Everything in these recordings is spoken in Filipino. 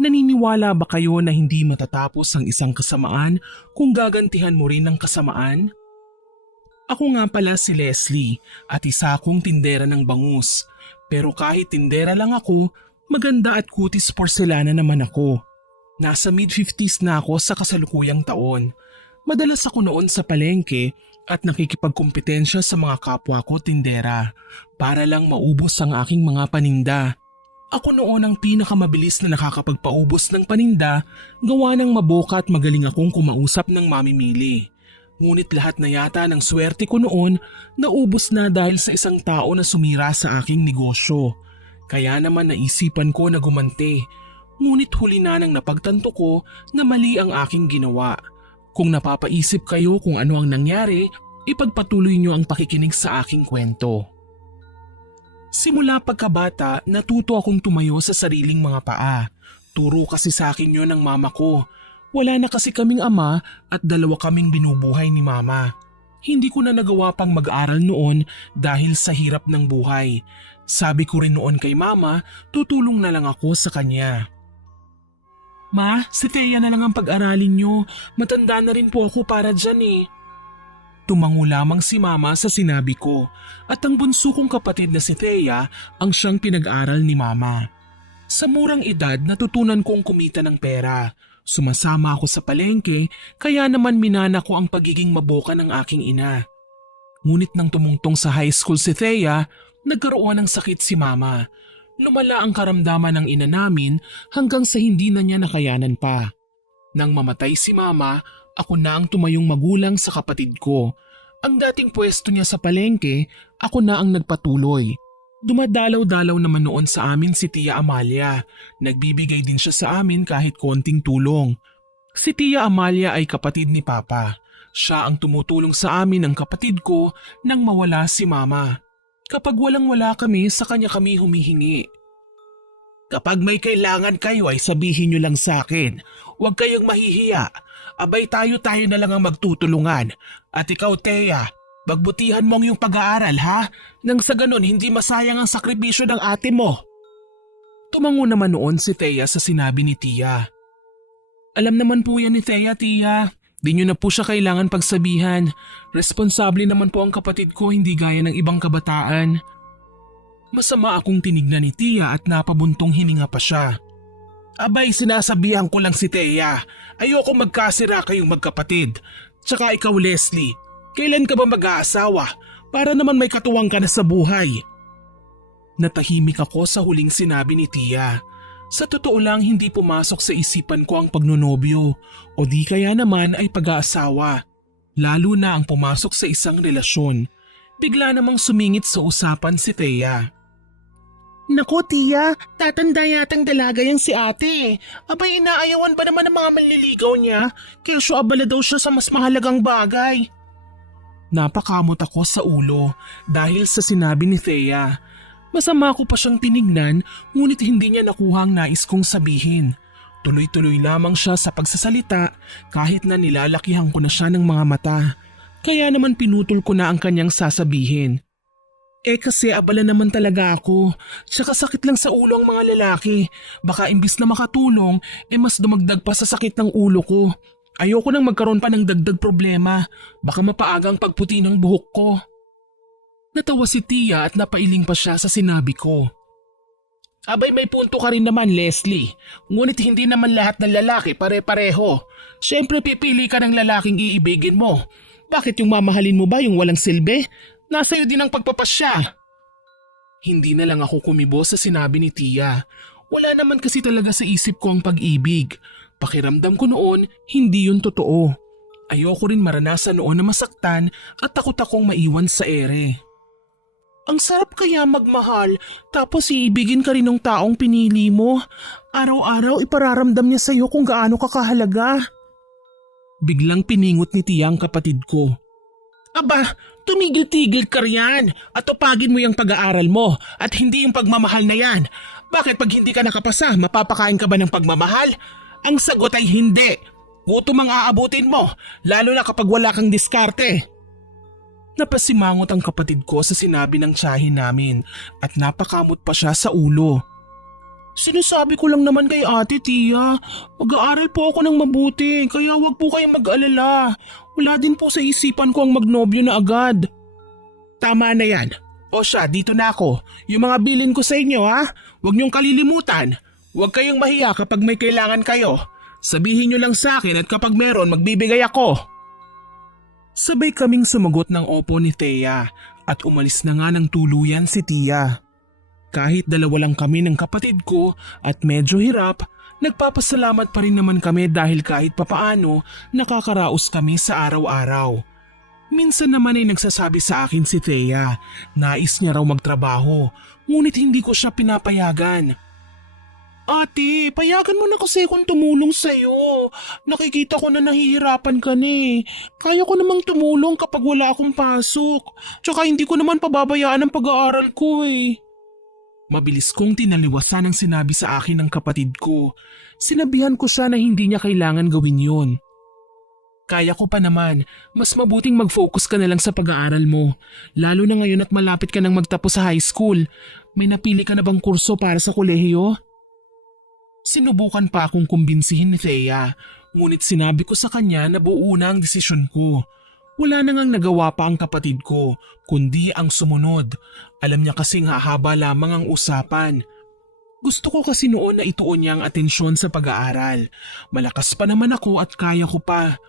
Naniniwala ba kayo na hindi matatapos ang isang kasamaan kung gagantihan mo rin ng kasamaan? Ako nga pala si Leslie at isa akong tindera ng bangus. Pero kahit tindera lang ako, maganda at kutis porselana naman ako. Nasa mid-50s na ako sa kasalukuyang taon. Madalas ako noon sa palengke at nakikipagkompetensya sa mga kapwa ko tindera para lang maubos ang aking mga paninda. Ako noon ang pinakamabilis na nakakapagpaubos ng paninda, gawa ng maboka at magaling akong kumausap ng mamimili. Ngunit lahat na yata ng swerte ko noon naubos na dahil sa isang tao na sumira sa aking negosyo. Kaya naman naisipan ko na gumanti. Ngunit huli na nang napagtanto ko na mali ang aking ginawa. Kung napapaisip kayo kung ano ang nangyari, ipagpatuloy nyo ang pakikinig sa aking kwento. Simula pagkabata, natuto akong tumayo sa sariling mga paa. Turo kasi sa akin yun ng mama ko. Wala na kasi kaming ama at dalawa kaming binubuhay ni mama. Hindi ko na nagawa pang mag-aral noon dahil sa hirap ng buhay. Sabi ko rin noon kay mama, tutulong na lang ako sa kanya. Ma, si Thea na lang ang pag-aralin nyo. Matanda na rin po ako para dyan eh. Tumango lamang si mama sa sinabi ko at ang bunso kong kapatid na si Thea ang siyang pinag-aral ni mama. Sa murang edad natutunan kong kumita ng pera. Sumasama ako sa palengke kaya naman minana ko ang pagiging maboka ng aking ina. Ngunit nang tumungtong sa high school si Thea, nagkaroon ng sakit si mama. Lumala ang karamdaman ng ina namin hanggang sa hindi na niya nakayanan pa. Nang mamatay si mama, ako na ang tumayong magulang sa kapatid ko. Ang dating pwesto niya sa palengke, ako na ang nagpatuloy. Dumadalaw-dalaw naman noon sa amin si Tia Amalia. Nagbibigay din siya sa amin kahit konting tulong. Si Tia Amalia ay kapatid ni Papa. Siya ang tumutulong sa amin ng kapatid ko nang mawala si Mama. Kapag walang-wala kami, sa kanya kami humihingi. Kapag may kailangan kayo ay sabihin niyo lang sa akin. Huwag kayong mahihiya. Abay tayo-tayo na lang ang magtutulungan. At ikaw, Thea, magbutihan mo ang iyong pag-aaral ha? Nang sa ganon hindi masayang ang sakripisyo ng ate mo. Tumango naman noon si Thea sa sinabi ni Tia. Alam naman po yan ni Thea, Tia. Di nyo na po siya kailangan pagsabihan. Responsable naman po ang kapatid ko, hindi gaya ng ibang kabataan. Masama akong tinignan ni Tia at napabuntong hininga pa siya. Abay, sinasabihan ko lang si Thea. Ayoko magkasira kayong magkapatid. Tsaka ikaw, Leslie, kailan ka ba mag-aasawa? Para naman may katuwang ka na sa buhay. Natahimik ako sa huling sinabi ni Tia. Sa totoo lang hindi pumasok sa isipan ko ang pagnonobyo o di kaya naman ay pag-aasawa. Lalo na ang pumasok sa isang relasyon. Bigla namang sumingit sa usapan si Thea. Nako Tia, tatanda yatang dalaga yang si ate. Abay inaayawan ba naman ng mga manliligaw niya? Kesyo abala daw siya sa mas mahalagang bagay. Napakamot ako sa ulo dahil sa sinabi ni Thea. Masama ko pa siyang tinignan ngunit hindi niya nakuha ang nais kong sabihin. Tuloy-tuloy lamang siya sa pagsasalita kahit na nilalakihan ko na siya ng mga mata. Kaya naman pinutol ko na ang kanyang sasabihin. Kasi abala naman talaga ako. Tsaka sakit lang sa ulo ang mga lalaki. Baka imbis na makatulong, mas dumagdag pa sa sakit ng ulo ko. Ayoko nang magkaroon pa ng dagdag problema. Baka mapaagang pagputi ng buhok ko. Natawa si Tia at napailing pa siya sa sinabi ko. Abay may punto ka rin naman Leslie. Ngunit hindi naman lahat ng lalaki pare-pareho. Siyempre pipili ka ng lalaking iibigin mo. Bakit yung mamahalin mo ba yung walang silbi? Nasa iyo din ang pagpapasya. Hindi na lang ako kumibo sa sinabi ni Tia. Wala naman kasi talaga sa isip ko ang pag-ibig. Pakiramdam ko noon, hindi yun totoo. Ayoko rin maranasan noon na masaktan at takot akong maiwan sa ere. Ang sarap kaya magmahal tapos iibigin ka rin ng taong pinili mo. Araw-araw ipararamdam niya sa iyo kung gaano ka kahalaga. Biglang piningot ni Tia ang kapatid ko. Aba, tumigil-tigil ka riyan at tupagin mo yung pag-aaral mo at hindi yung pagmamahal na yan. Bakit pag hindi ka nakapasa, mapapakain ka ba ng pagmamahal? Ang sagot ay hindi. Gutom ang aabutin mo, lalo na kapag wala kang diskarte. Napasimangot ang kapatid ko sa sinabi ng tiyahin namin at napakamot pa siya sa ulo. Sinasabi ko lang naman kay Ate Tia, mag-aaral po ako ng mabuti kaya wag po kayong mag-alala. Wala din po sa isipan ko ang magnobyo na agad. Tama na yan. O siya, dito na ako. Yung mga bilin ko sa inyo ha, huwag niyong kalilimutan. Huwag kayong mahiya kapag may kailangan kayo. Sabihin niyo lang sa akin at kapag meron magbibigay ako. Sabay kaming sumagot ng opo ni Thea at umalis na nga ng tuluyan si Tia. Kahit dalawa lang kami ng kapatid ko at medyo hirap, nagpapasalamat pa rin naman kami dahil kahit papaano nakakaraos kami sa araw-araw. Minsan naman ay nagsasabi sa akin si Thea, nais niya raw magtrabaho, ngunit hindi ko siya pinapayagan. Ate, payagan mo na kasi akong tumulong sa'yo. Nakikita ko na nahihirapan ka na eh. Kaya ko namang tumulong kapag wala akong pasok. Tsaka hindi ko naman pababayaan ang pag-aaral ko eh. Mabilis kong tinaliwasan ang sinabi sa akin ng kapatid ko. Sinabihan ko siya na hindi niya kailangan gawin yun. Kaya ko pa naman, mas mabuting mag-focus ka na lang sa pag-aaral mo. Lalo na ngayon at malapit ka nang magtapos sa high school. May napili ka na bang kurso para sa kolehiyo? Sinubukan pa akong kumbinsihin ni Thea, ngunit sinabi ko sa kanya na buo na ang desisyon ko. Wala na ngang nagawa pa ang kapatid ko, kundi ang sumunod. Alam niya kasing hahaba lamang ang usapan. Gusto ko kasi noon na ituon niya ang atensyon sa pag-aaral. Malakas pa naman ako at kaya ko pa.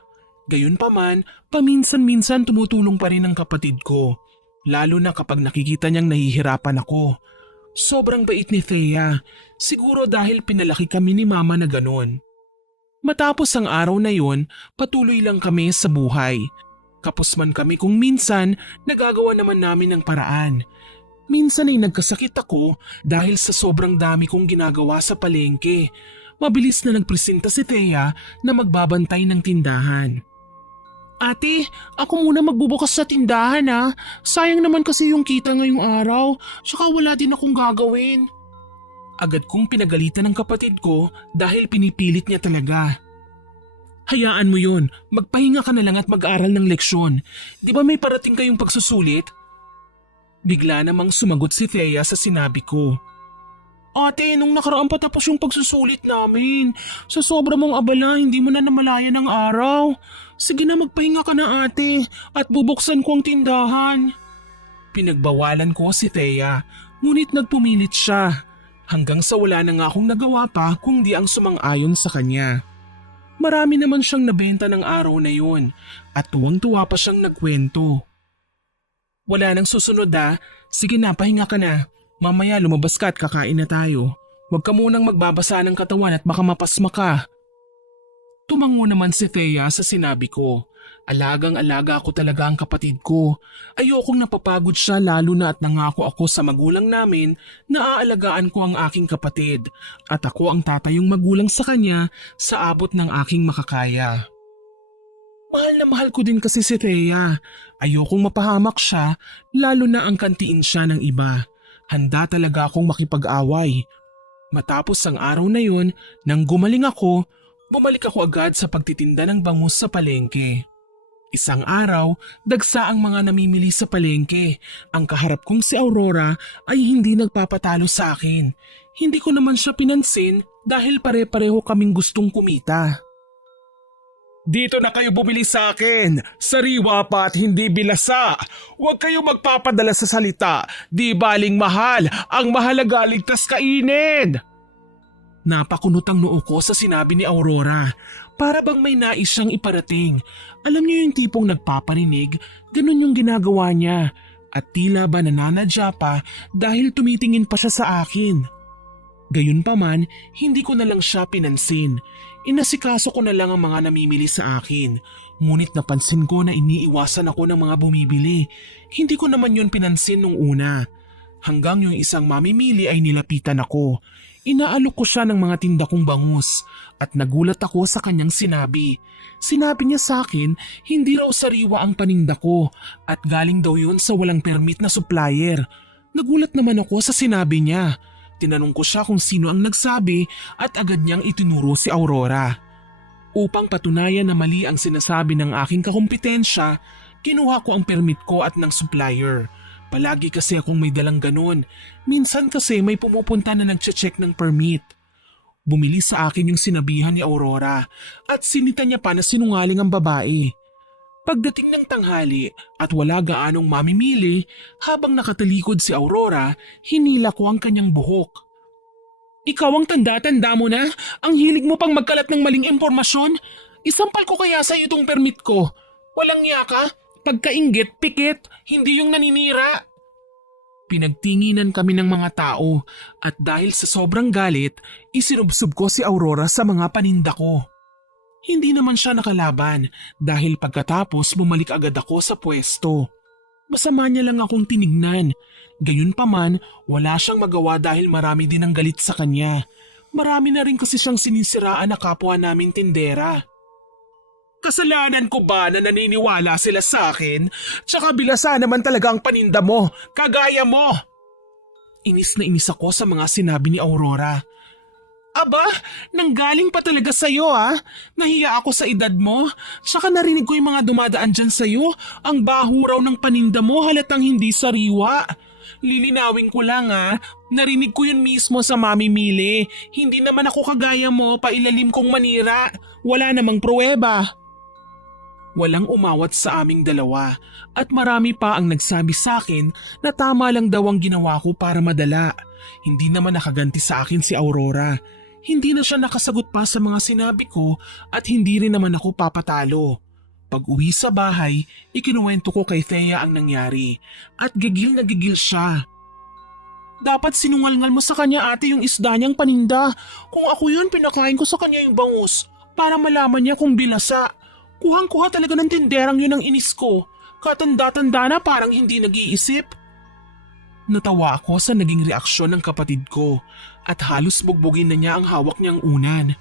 Gayunpaman, paminsan-minsan tumutulong pa rin ang kapatid ko. Lalo na kapag nakikita niyang nahihirapan ako. Sobrang bait ni Thea, siguro dahil pinalaki kami ni mama na ganon. Matapos ang araw na yon, patuloy lang kami sa buhay. Kapos man kami kung minsan, nagagawa naman namin ng paraan. Minsan ay nagkasakit ako dahil sa sobrang dami kong ginagawa sa palengke. Mabilis na nagpresenta si Thea na magbabantay ng tindahan. Ate, ako muna magbubukas sa tindahan ha. Sayang naman kasi yung kita ngayong araw, saka wala din akong gagawin. Agad kong pinagalitan ng kapatid ko dahil pinipilit niya talaga. Hayaan mo yun, magpahinga ka na lang at mag-aral ng leksyon. Di ba may parating kayong pagsusulit? Bigla namang sumagot si Thea sa sinabi ko. Ate, nung nakaraan patapos yung pagsusulit namin. Sa sobra mong abala, hindi mo na namalayan ang araw. Sige na magpahinga ka na ate at bubuksan ko ang tindahan. Pinagbawalan ko si Thea, ngunit nagpumilit siya. Hanggang sa wala na nga akong nagawa pa kundi ang sumang-ayon sa kanya. Marami naman siyang nabenta ng araw na yun at tuwang-tuwa pa siyang nagkwento. Wala nang susunod ha, sige na pahinga ka na. Mamaya lumabas ka at kakain na tayo. Huwag ka munang magbabasa ng katawan at baka mapasma ka. Tumango naman si Thea sa sinabi ko. Alagang-alaga ako talaga ang kapatid ko. Ayokong napapagod siya lalo na at nangako ako sa magulang namin na aalagaan ko ang aking kapatid at ako ang tatayong magulang sa kanya sa abot ng aking makakaya. Mahal na mahal ko din kasi si Thea. Ayokong mapahamak siya lalo na ang kantiin siya ng iba. Handa talaga akong makipag-away. Matapos ang araw na yun, nang gumaling ako, bumalik ako agad sa pagtitinda ng bangus sa palengke. Isang araw, dagsa ang mga namimili sa palengke. Ang kaharap kong si Aurora ay hindi nagpapatalo sa akin. Hindi ko naman siya pinansin dahil pare-pareho kaming gustong kumita. Dito na kayo bumili sa akin, sariwa pa at hindi bilasa. Huwag kayo magpapadala sa salita, di baling mahal, ang mahalaga ligtas kainin. Napakunot ang noo ko sa sinabi ni Aurora, para bang may nais siyang iparating. Alam niyo yung tipong nagpaparinig, ganun yung ginagawa niya. At tila ba nananadya pa dahil tumitingin pa siya sa akin. Gayunpaman, hindi ko na lang siya pinansin. Inasikaso ko na lang ang mga namimili sa akin. Ngunit napansin ko na iniiwasan ako ng mga bumibili. Hindi ko naman yun pinansin nung una. Hanggang yung isang mamimili ay nilapitan ako. Inaalok ko siya ng mga tinda kong bangus at nagulat ako sa kanyang sinabi. Sinabi niya sa akin, hindi raw sariwa ang paninda ko at galing daw yun sa walang permit na supplier. Nagulat naman ako sa sinabi niya. Tinanong ko siya kung sino ang nagsabi at agad niyang itinuro si Aurora. Upang patunayan na mali ang sinasabi ng aking kakumpetensya, kinuha ko ang permit ko at ng supplier. Palagi kasi akong may dalang ganun. Minsan kasi may pumupunta na nagche-check ng permit. Bumili sa akin yung sinabihan ni Aurora at sinita niya pa na sinungaling ang babae. Pagdating ng tanghali at wala gaanong mamimili, habang nakatalikod si Aurora, hinila ko ang kanyang buhok. Ikaw ang tanda-tanda mo na? Ang hilig mo pang magkalat ng maling impormasyon? Isampal ko kaya sa iyo itong permit ko. Walang niya ka? Pagkainggit, pikit, hindi yung naninira. Pinagtinginan kami ng mga tao at dahil sa sobrang galit, isinubsob ko si Aurora sa mga paninda ko. Hindi naman siya nakalaban dahil pagkatapos bumalik agad ako sa pwesto. Masama niya lang akong tinignan. Gayunpaman, wala siyang magawa dahil marami din ang galit sa kanya. Marami na rin kasi siyang sinisiraan na kapwa namin tindera. Kasalanan ko ba na naniniwala sila sa akin? Tsaka bilasa naman talaga ang paninda mo, kagaya mo. Inis na inis ako sa mga sinabi ni Aurora. Aba, nanggaling pa talaga sa'yo ah. Nahiya ako sa edad mo. Tsaka narinig ko yung mga dumadaan dyan sa'yo. Ang baho raw ng paninda mo halatang hindi sariwa. Lilinawin ko lang ah, narinig ko yun mismo sa mamimili. Hindi naman ako kagaya mo, pailalim kong manira. Wala namang pruweba. Walang umawat sa aming dalawa at marami pa ang nagsabi sa akin na tama lang daw ang ginawa ko para madala. Hindi naman nakaganti sa akin si Aurora. Hindi na siya nakasagot pa sa mga sinabi ko at hindi rin naman ako papatalo. Pag uwi sa bahay, ikinuwento ko kay Thea ang nangyari at gigil na gigil siya. Dapat sinungalngal mo sa kanya ate yung isda niyang paninda. Kung ako yun, pinakain ko sa kanya yung bangus para malaman niya kung bilasa. Kuhang-kuha talaga ng tinderang yun ang inis ko. Katanda-tanda na parang hindi nag-iisip. Natawa ako sa naging reaksyon ng kapatid ko at halos bugbugin na niya ang hawak niyang unan.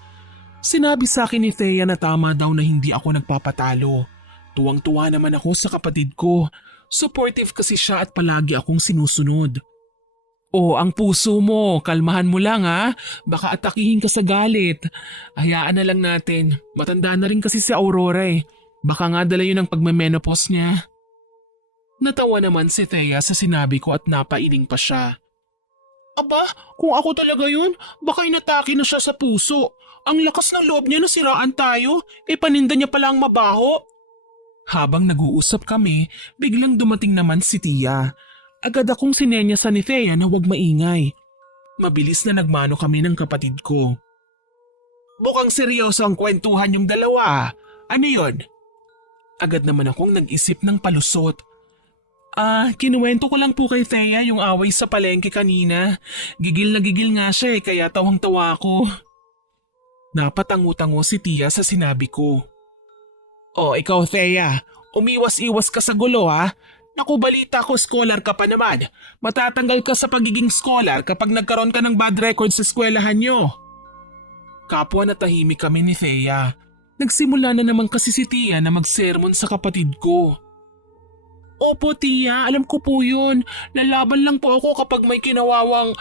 Sinabi sa akin ni Thea na tama daw na hindi ako nagpapatalo. Tuwang-tuwa naman ako sa kapatid ko. Supportive kasi siya at palagi akong sinusunod. Oh, ang puso mo, kalmahan mo lang ha. Baka atakihin ka sa galit. Hayaan na lang natin. Matanda na rin kasi si Aurora eh. Baka nga dala yun ang pagme-menopause niya. Natawa naman si Thea sa sinabi ko at napailing pa siya. Aba, kung ako talaga yun, baka inatake na siya sa puso. Ang lakas ng loob niya na siraan tayo, paninda niya pala ang mabaho. Habang nag-uusap kami, biglang dumating naman si Tia. Agad akong sinenyasan ni Thea na huwag maingay. Mabilis na nagmano kami ng kapatid ko. Bukang seryoso ang kwentuhan yung dalawa. Ano yon? Agad naman akong nag-isip ng palusot. Kinuwento ko lang po kay Thea yung away sa palengke kanina. Gigil na gigil nga siya kaya tawang-tawa ako. Napatango-tango si Tia sa sinabi ko. Oh, ikaw Thea, umiwas-iwas ka sa gulo ha. Naku, balita ko scholar ka pa naman. Matatanggal ka sa pagiging scholar kapag nagkaroon ka ng bad record sa eskwelahan nyo. Kapwa na tahimik kami ni Thea. Nagsimula na naman kasi si Tia na mag-sermon sa kapatid ko. Opo Tia, alam ko po yun. Lalaban lang po ako kapag may kinawawang...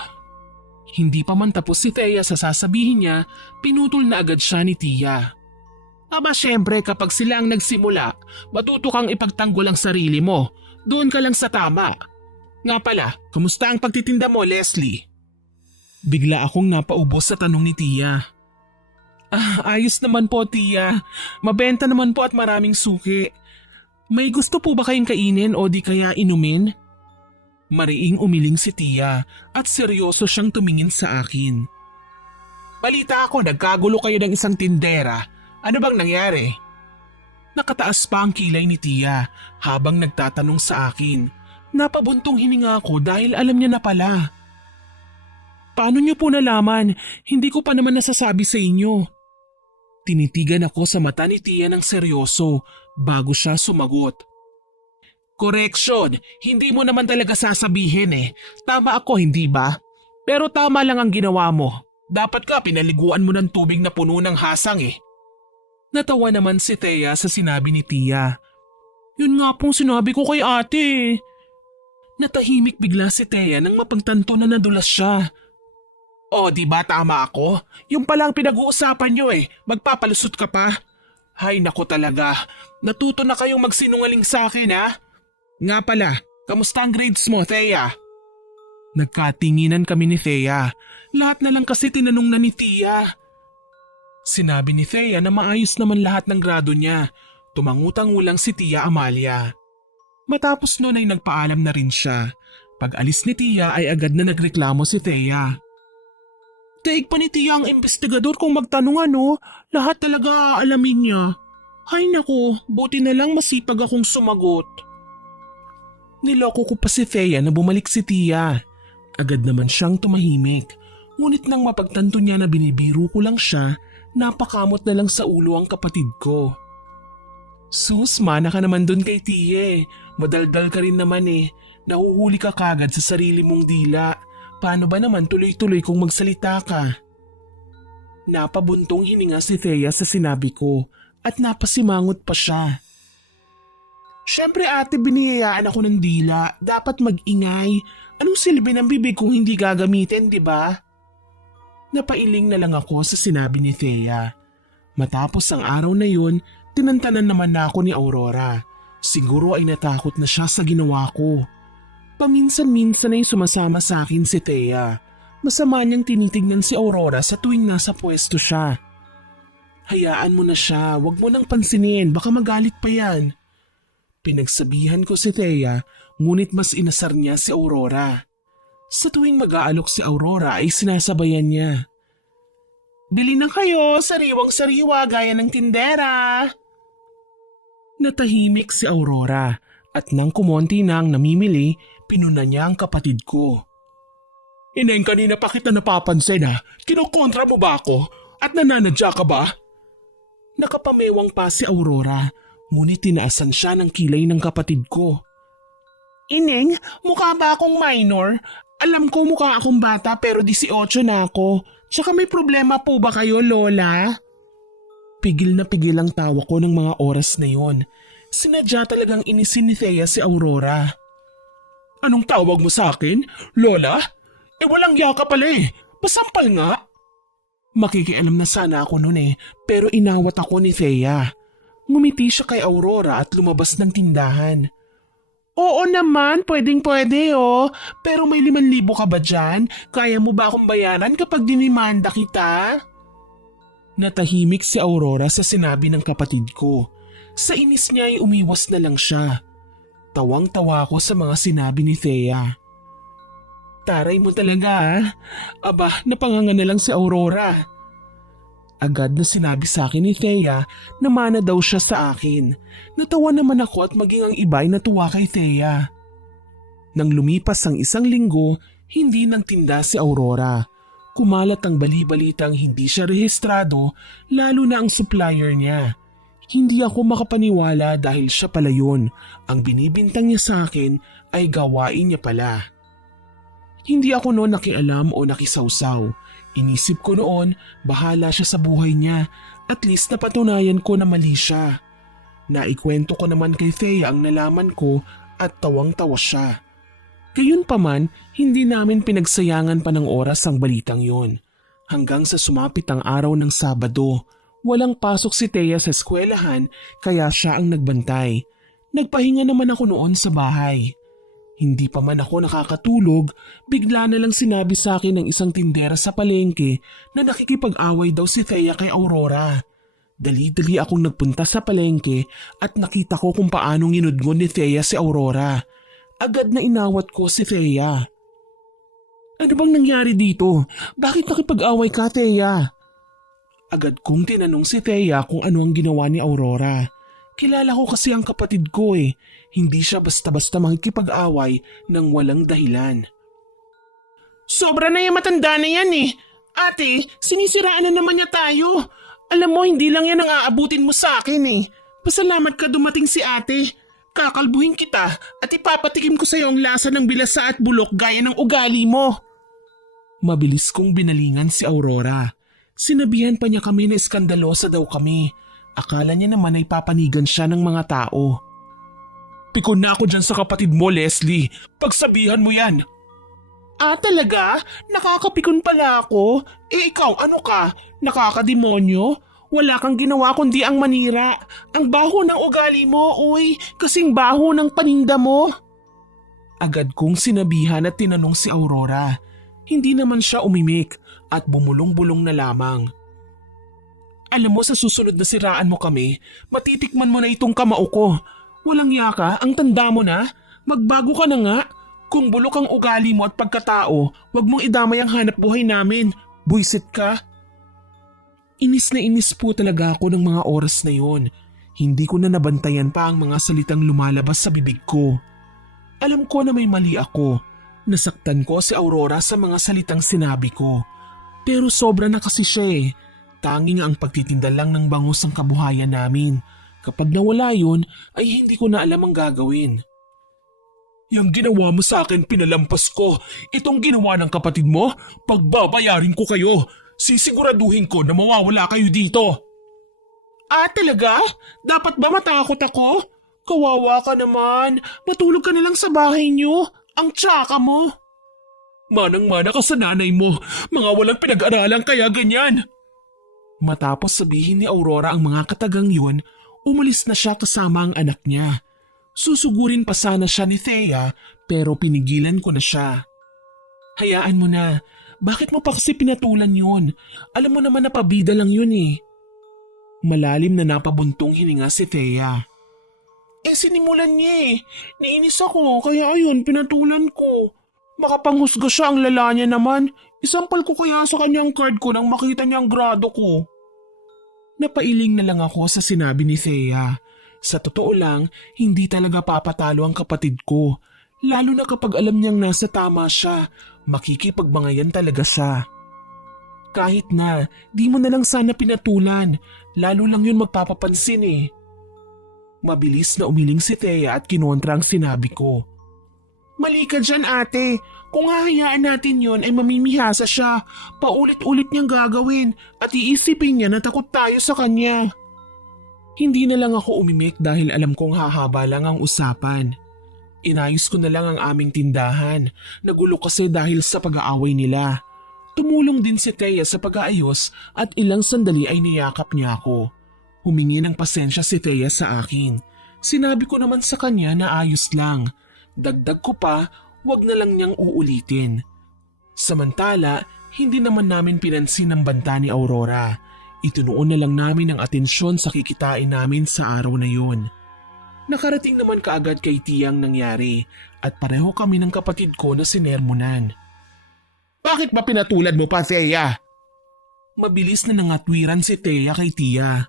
Hindi pa man tapos si Thea sa sasabihin niya, pinutol na agad siya ni Tia. Aba syempre kapag sila ang nagsimula, matuto kang ipagtanggol ang sarili mo. Doon ka lang sa tama. Nga pala, kamusta ang pagtitinda mo, Leslie? Bigla akong napaubos sa tanong ni Tia. Ayos naman po, Tia. Mabenta naman po at maraming suki. May gusto po ba kayong kainin o di kaya inumin? Mariing umiling si Tia at seryoso siyang tumingin sa akin. Balita ako, nagkagulo kayo ng isang tindera. Ano bang nangyari? Nakataas pa ang kilay ni Tia habang nagtatanong sa akin. Napabuntong hininga ako dahil alam niya na pala. Paano niyo po nalaman? Hindi ko pa naman nasasabi sa inyo. Tinitigan ako sa mata ni Tia ng seryoso bago siya sumagot. Correction, hindi mo naman talaga sasabihin eh. Tama ako, hindi ba? Pero tama lang ang ginawa mo. Dapat ka pinaliguan mo ng tubig na puno ng hasang eh. Natawa naman si Thea sa sinabi ni Tia. Yun nga pong sinabi ko kay ate. Natahimik bigla si Thea nang mapagtanto na nadulas siya. Oh, di ba tama ako? Yung palang pinag-uusapan nyo eh, magpapalusot ka pa? Hay nako talaga, natuto na kayong magsinungaling sa akin ha? Nga pala, Kamusta ang grades mo, Thea? Nagkatinginan kami ni Thea. Lahat na lang kasi tinanong na ni Tia. Sinabi ni Thea na maayos naman lahat ng grado niya. Tumangutang-ulang si Tia Amalia. Matapos noon ay nagpaalam na rin siya. Pag alis ni Tia ay agad na nagreklamo si Thea. Daig pa ni Tia ang investigador kung magtanong ano, lahat talaga aalamin niya. Hay nako, buti na lang masipag akong sumagot. Niloko ko pa si Thea na bumalik si Tia. Agad naman siyang tumahimik. Ngunit nang mapagtanto niya na binibiro ko lang siya, napakamot na lang sa ulo ang kapatid ko. Sus, mana ka naman dun kay Tia. Madaldal ka rin naman eh. Nahuhuli ka kagad sa sarili mong dila. Paano ba naman tuloy-tuloy kung magsalita ka? Napabuntong hininga si Thea sa sinabi ko at napasimangot pa siya. Siyempre ate, biniyayaan ako ng dila. Dapat mag-ingay. Anong silbi ng bibig kung hindi gagamitin, di ba? Napailing na lang ako sa sinabi ni Thea. Matapos ang araw na yun, tinantanan naman na ako ni Aurora. Siguro ay natakot na siya sa ginawa ko. Paminsan-minsan ay sumasama sa akin si Thea. Masama niyang tinitignan si Aurora sa tuwing nasa pwesto siya. Hayaan mo na siya, wag mo nang pansinin, baka magalit pa yan. Pinagsabihan ko si Thea, ngunit mas inasar niya si Aurora. Sa tuwing mag-aalok si Aurora ay sinasabayan niya. Bili na kayo, sariwang-sariwa gaya ng tindera. Natahimik si Aurora at nang kumonti na ang namimili, pinuna niya ang kapatid ko. Ineng, kanina pa kita napapansin ha. Kinukontra mo ba ako? At nananadya ka ba? Nakapamewang pa si Aurora, ngunit tinaasan siya ng kilay ng kapatid ko. Ineng, mukha ba akong minor? Alam ko mukha akong bata pero 18 na ako. Tsaka may problema po ba kayo, Lola? Pigil na pigil ang tawa ko ng mga oras na yon. Sinadya talagang inisin ni Thea si Aurora. Anong tawag mo sa akin? Lola? Walang yaka pala eh. Pasampal nga. Makikialam na sana ako noon pero inawat ako ni Thea. Ngumiti siya kay Aurora at lumabas ng tindahan. Oo naman, pwedeng-pwede oh. Pero may 5,000 ka ba dyan? Kaya mo ba akong bayaran kapag dinimanda kita? Natahimik si Aurora sa sinabi ng kapatid ko. Sa inis niya ay umiwas na lang siya. Tawang-tawa ako sa mga sinabi ni Thea. Taray mo talaga ah. Aba, napanganga na lang si Aurora. Agad na sinabi sa akin ni Thea na mana daw siya sa akin. Natawa naman ako at maging ang iba ay natuwa kay Thea. Nang lumipas ang 1 linggo, hindi nang tinda si Aurora. Kumalat ang bali-balitang hindi siya rehistrado, lalo na ang supplier niya. Hindi ako makapaniwala dahil siya pala yun. Ang binibintang niya sa akin ay gawain niya pala. Hindi ako noon nakialam o nakisawsaw. Inisip ko noon, bahala siya sa buhay niya. At least napatunayan ko na mali siya. Naikwento ko naman kay Thea ang nalaman ko at tawang-tawa siya. Gayunpaman, hindi namin pinagsayangan pa ng oras ang balitang yon. Hanggang sa sumapit ang araw ng Sabado, walang pasok si Thea sa eskwelahan kaya siya ang nagbantay. Nagpahinga naman ako noon sa bahay. Hindi pa man ako nakakatulog, bigla na lang sinabi sa akin ng isang tindera sa palengke na nakikipag-away daw si Thea kay Aurora. Dali-dali akong nagpunta sa palengke at nakita ko kung paanong inudgon ni Thea si Aurora. Agad na inawat ko si Thea. Ano bang nangyari dito? Bakit nakipag-away ka, Thea? Agad kong tinanong si Thea kung ano ang ginawa ni Aurora. Kilala ko kasi ang kapatid ko eh. Hindi siya basta-basta makikipag-away nang walang dahilan. Sobra na yung matanda na yan eh. Ate, sinisiraan na naman niya tayo. Alam mo, hindi lang yan ang aabutin mo sa akin eh. Pasalamat ka dumating si ate. Kakalbuhin kita at ipapatikim ko sa iyo ang lasa ng bilasa at bulok gaya ng ugali mo. Mabilis kong binalingan si Aurora. Sinabihan pa niya kami na iskandalosa daw kami. Akala niya naman ay papanigan siya ng mga tao. Pikon na ako dyan sa kapatid mo, Leslie. Pagsabihan mo yan. Ah, talaga? Nakakapikon pala ako? Ikaw, ano ka? Nakakademonyo? Wala kang ginawa kundi ang manira. Ang baho ng ugali mo, uy. Kasing baho ng paninda mo. Agad kong sinabihan at tinanong si Aurora. Hindi naman siya umimik at bumulong-bulong na lamang. Alam mo, sa susunod na siraan mo kami, matitikman mo na itong kamao ko. Walang yaka, ang tanda mo na. Magbago ka na nga. Kung bulok ang ugali mo at pagkatao, wag mong idamay ang hanap buhay namin. Buisit ka. Inis na inis po talaga ako ng mga oras na yon. Hindi ko na nabantayan pa ang mga salitang lumalabas sa bibig ko. Alam ko na may mali ako. Nasaktan ko si Aurora sa mga salitang sinabi ko. Pero sobra na kasi siya eh. Tanging ang pagtitinda lang ng bangus ang kabuhayan namin. Kapag nawala yun, ay hindi ko na alam ang gagawin. Yang ginawa mo sa akin pinalampas ko. Itong ginawa ng kapatid mo, pagbabayarin ko kayo. Sisiguraduhin ko na mawawala kayo dito. Ah, talaga? Dapat ba matakot ako? Kawawa ka naman. Matulog ka na lang sa bahay niyo. Ang tsaka mo. Manang-mana ka sa nanay mo. Mga walang pinag-aralan kaya ganyan. Matapos sabihin ni Aurora ang mga katagang yun, umalis na siya kasama ang anak niya. Susugurin pa sana siya ni Thea pero pinigilan ko na siya. Hayaan mo na. Bakit mo pa kasi pinatulan yun? Alam mo naman na pabida lang yun eh. Malalim na napabuntong hininga si Thea. Sinimulan niya eh. Nainis ako kaya ayun pinatulan ko. Makapanghusga siya ang lala niya naman. Isampal ko kaya sa kanya ang card ko nang makita niya ang grado ko. Napailing na lang ako sa sinabi ni Thea. Sa totoo lang, hindi talaga papatalo ang kapatid ko. Lalo na kapag alam niyang nasa tama siya, makikipagbangayan talaga siya. Kahit na, di mo na lang sana pinatulan. Lalo lang yun magpapapansin eh. Mabilis na umiling si Thea at kinontra ang sinabi ko. Mali ka dyan ate. Kung hahayaan natin yon ay mamimihasa siya. Paulit-ulit niyang gagawin at iisipin niya na takot tayo sa kanya. Hindi na lang ako umimik dahil alam kong hahaba lang ang usapan. Inayos ko na lang ang aming tindahan. Nagulo kasi dahil sa pag-aaway nila. Tumulong din si Thea sa pag-aayos at ilang sandali ay niyakap niya ako. Humingi ng pasensya si Thea sa akin. Sinabi ko naman sa kanya na ayos lang. Dagdag ko pa, wag na lang niyang uulitin. Samantala, hindi naman namin pinansin ang banta ni Aurora. Itinuon na lang namin ang atensyon sa kikitain namin sa araw na yun. Nakarating naman kaagad kay Tia ang nangyari at pareho kami ng kapatid ko na sinermonan. Bakit ba pinatulan mo pa, Thea? Mabilis na nangatwiran si Thea kay Tia.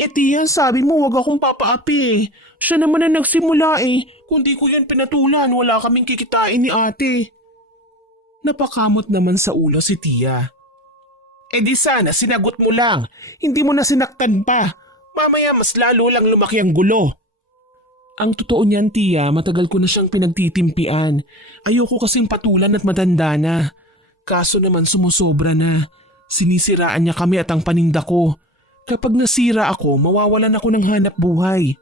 Tia, sabi mo wag akong papaapi eh. Siya naman ang nagsimula eh. Kung di ko yun pinatulan, wala kaming kikitain ni ate. Napakamot naman sa ulo si Tia. Di sana sinagot mo lang. Hindi mo na sinaktan pa. Mamaya mas lalo lang lumaki ang gulo. Ang totoo niyan, Tia, matagal ko na siyang pinagtitimpian. Ayoko kasing patulan at matanda na. Kaso naman sumusobra na. Sinisiraan niya kami at ang paninda ko. Kapag nasira ako, mawawalan ako ng hanap buhay.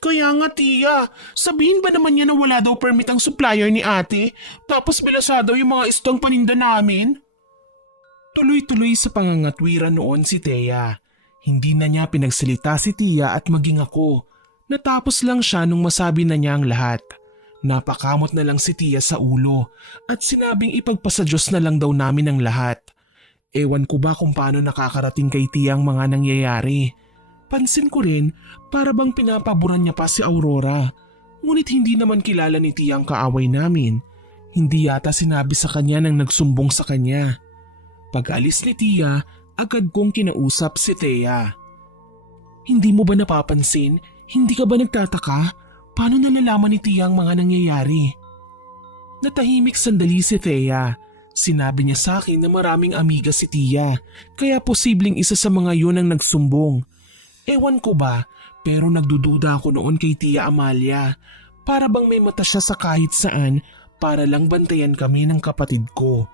Kaya nga Tia, sabihin ba naman niya na wala daw permit ang supplier ni ate, tapos bilasa daw yung mga istong paninda namin? Tuloy-tuloy sa pangangatwiran noon si Thea. Hindi na niya pinagsalita si Tia at maging ako. Natapos lang siya nung masabi na niya ang lahat. Napakamot na lang si Tia sa ulo at sinabing ipagpasa Diyos na lang daw namin ang lahat. Ewan ko ba kung paano nakakarating kay Tia ang mga nangyayari. Pansin ko rin para bang pinapaboran niya pa si Aurora. Ngunit hindi naman kilala ni Tia ang kaaway namin. Hindi yata sinabi sa kanya nang nagsumbong sa kanya. Pag-alis ni Tia, agad kong kinausap si Thea. Hindi mo ba napapansin? Hindi ka ba nagtataka? Paano nalalaman ni Tia ang mga nangyayari? Natahimik sandali si Thea. Sinabi niya sa akin na maraming amiga si Tia, kaya posibleng isa sa mga yun ang nagsumbong. Ewan ko ba, pero nagdududa ako noon kay Tia Amalia. Para bang may mata siya sa kahit saan para lang bantayan kami ng kapatid ko.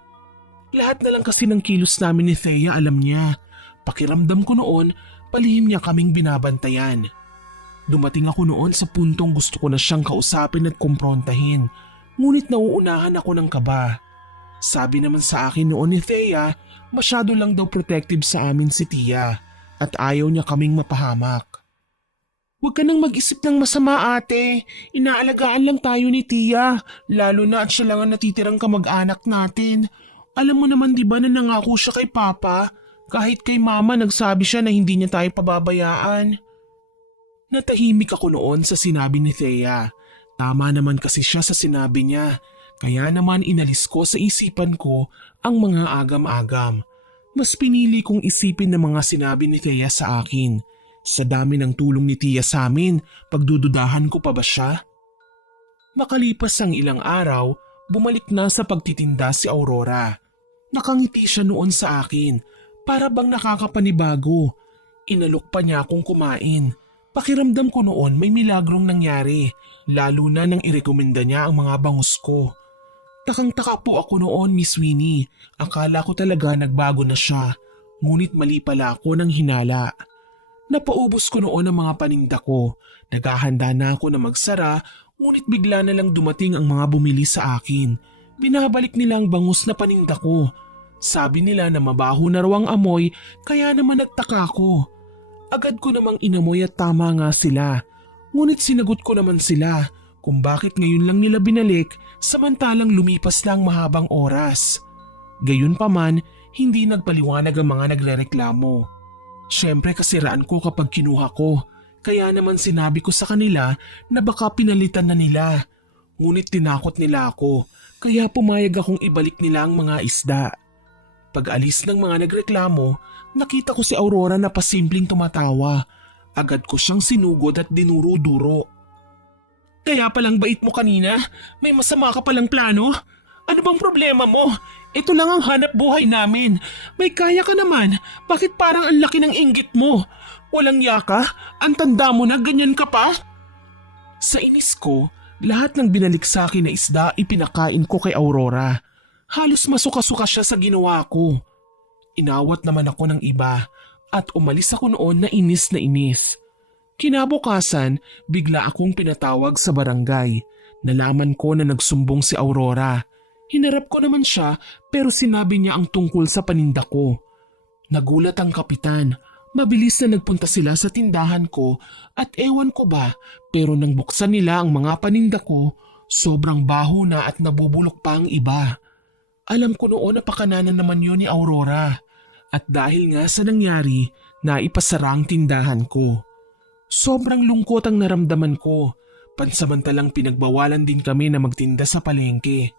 Lahat na lang kasi ng kilos namin ni Thea alam niya. Pakiramdam ko noon, palihim niya kaming binabantayan. Dumating ako noon sa puntong gusto ko na siyang kausapin at kumprontahin, ngunit nauunahan ako ng kaba. Sabi naman sa akin noon ni Thea, masyado lang daw protective sa amin si Tia at ayaw niya kaming mapahamak. Huwag ka nang mag-isip ng masama, ate. Inaalagaan lang tayo ni Tia, lalo na at siya lang ang natitirang kamag-anak natin. Alam mo naman 'di ba na nangako siya kay Papa? Kahit kay Mama nagsabi siya na hindi niya tayo pababayaan. Natahimik ako noon sa sinabi ni Thea. Tama naman kasi siya sa sinabi niya. Kaya naman inalis ko sa isipan ko ang mga agam-agam. Mas pinili kong isipin ng mga sinabi ni Thea sa akin. Sa dami ng tulong ni Tia sa amin, pagdududahan ko pa ba siya? Makalipas ang ilang araw, bumalik na sa pagtitinda si Aurora. Nakangiti siya noon sa akin, para bang nakakapanibago. Inalok pa niya akong kumain. Pakiramdam ko noon may milagrong nangyari, lalo na nang irekomenda niya ang mga bangus ko. Takang-taka po ako noon, Miss Winnie. Akala ko talaga nagbago na siya, ngunit mali pala ako ng hinala. Napaubos ko noon ang mga paninda ko. Naghahanda na ako na magsara, ngunit bigla na lang dumating ang mga bumili sa akin. Binabalik nila ang bangus na paninda ko. Sabi nila na mabaho na raw ang amoy, kaya naman nagtaka ko. Agad ko namang inamoy at tama nga sila. Ngunit sinagot ko naman sila kung bakit ngayon lang nila binalik samantalang lumipas lang mahabang oras. Gayunpaman, hindi nagpaliwanag ang mga nagrereklamo. Siyempre kasiraan ko kapag kinuha ko, kaya naman sinabi ko sa kanila na baka pinalitan na nila. Ngunit tinakot nila ako, kaya pumayag akong ibalik nila ang mga isda. Pag alis ng mga nagreklamo, nakita ko si Aurora na pasimpleng tumatawa. Agad ko siyang sinugod at dinuro-duro. Kaya palang bait mo kanina? May masama ka palang plano? Ano bang problema mo? Ito lang ang hanap buhay namin. May kaya ka naman. Bakit parang ang laki ng inggit mo? Walang yaka? Ang tanda mo na ganyan ka pa? Sa inis ko, lahat ng binalik sa akin na isda ipinakain ko kay Aurora. Halos masuka-suka siya sa ginawa ko. Inawat naman ako ng iba at umalis ako noon na inis na inis. Kinabukasan, bigla akong pinatawag sa barangay. Nalaman ko na nagsumbong si Aurora. Hinarap ko naman siya pero sinabi niya ang tungkol sa paninda ko. Nagulat ang kapitan. Mabilis na nagpunta sila sa tindahan ko at ewan ko ba pero nang buksan nila ang mga paninda ko, sobrang baho na at nabubulok pa ang iba. Alam ko noon na pakananan naman yun ni Aurora at dahil nga sa nangyari, naipasara ang tindahan ko. Sobrang lungkot ang naramdaman ko. Pansamantalang pinagbawalan din kami na magtinda sa palengke.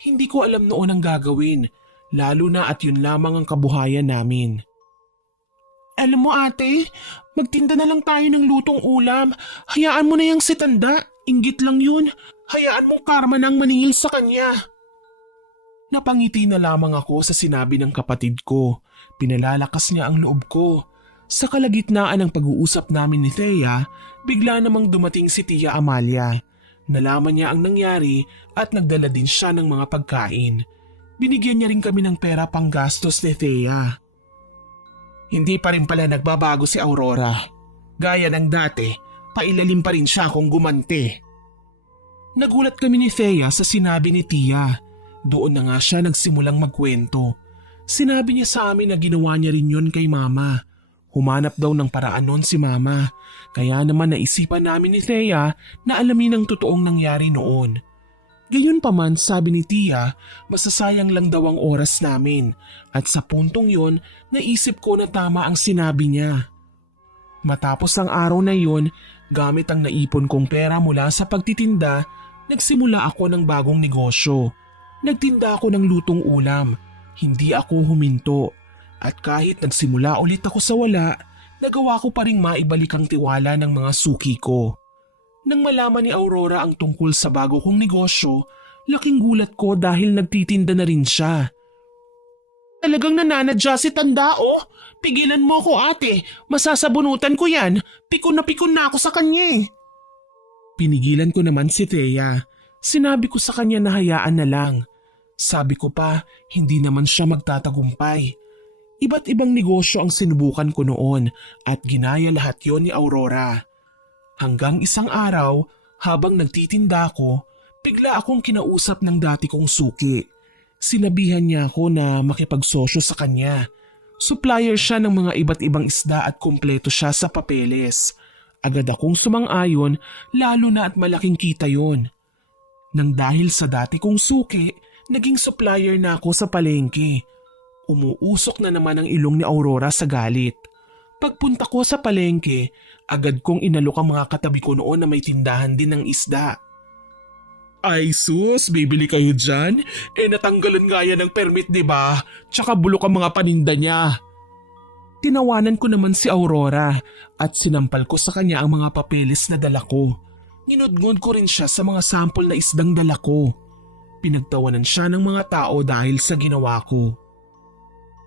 Hindi ko alam noon ang gagawin, lalo na at yun lamang ang kabuhayan namin. Alam mo ate, magtinda na lang tayo ng lutong ulam. Hayaan mo na yung si Tanda, inggit lang yun. Hayaan mo karma nang maningil sa kanya. Napangiti na lamang ako sa sinabi ng kapatid ko. Pinalalakas niya ang loob ko. Sa kalagitnaan ng pag-uusap namin ni Thea, bigla namang dumating si Tia Amalia. Nalaman niya ang nangyari at nagdala din siya ng mga pagkain. Binigyan niya rin kami ng pera pang gastos ni Thea. Hindi pa rin pala nagbabago si Aurora. Gaya ng dati, pailalim pa rin siya kung gumanti. Nagulat kami ni Thea sa sinabi ni Tia. Doon na nga siya nagsimulang magkwento. Sinabi niya sa amin na ginawa niya rin yun kay Mama. Humanap daw ng paraan nun si Mama. Kaya naman naisipan namin ni Thea na alamin ang totoong nangyari noon. Gayunpaman sabi ni Tia, masasayang lang daw ang oras namin. At sa puntong yon, naisip ko na tama ang sinabi niya. Matapos ang araw na yon, gamit ang naipon kong pera mula sa pagtitinda, nagsimula ako ng bagong negosyo. Nagtinda ako ng lutong ulam. Hindi ako huminto. At kahit nagsimula ulit ako sa wala, nagawa ko pa ring maibalik ang tiwala ng mga suki ko. Nang malaman ni Aurora ang tungkol sa bago kong negosyo, laking gulat ko dahil nagtitinda na rin siya. Talagang nananadya si Tanda oh. Pigilan mo ko ate, masasabunutan ko yan. Pikon na ako sa kanya. Pinigilan ko naman si Thea. Sinabi ko sa kanya na hayaan na lang. Sabi ko pa, hindi naman siya magtatagumpay. Iba't ibang negosyo ang sinubukan ko noon at ginaya lahat yon ni Aurora. Hanggang isang araw, habang nagtitinda ako, bigla akong kinausap ng dati kong suki. Sinabihan niya ako na makipagsosyo sa kanya. Supplier siya ng mga iba't ibang isda at kumpleto siya sa papeles. Agad akong sumang-ayon, lalo na at malaking kita yon. Nang dahil sa dati kong suki, naging supplier na ako sa palengke. Umuusok na naman ang ilong ni Aurora sa galit. Pagpunta ko sa palengke, agad kong inalok ang mga katabi ko noon na may tindahan din ng isda. Ay sus, bibili kayo dyan? Natanggalan nga yan ng permit, diba? Tsaka bulok ang mga paninda niya. Tinawanan ko naman si Aurora at sinampal ko sa kanya ang mga papeles na dala ko. Ninudngod ko rin siya sa mga sample na isdang dala ko. Pinagtawanan siya ng mga tao dahil sa ginawa ko.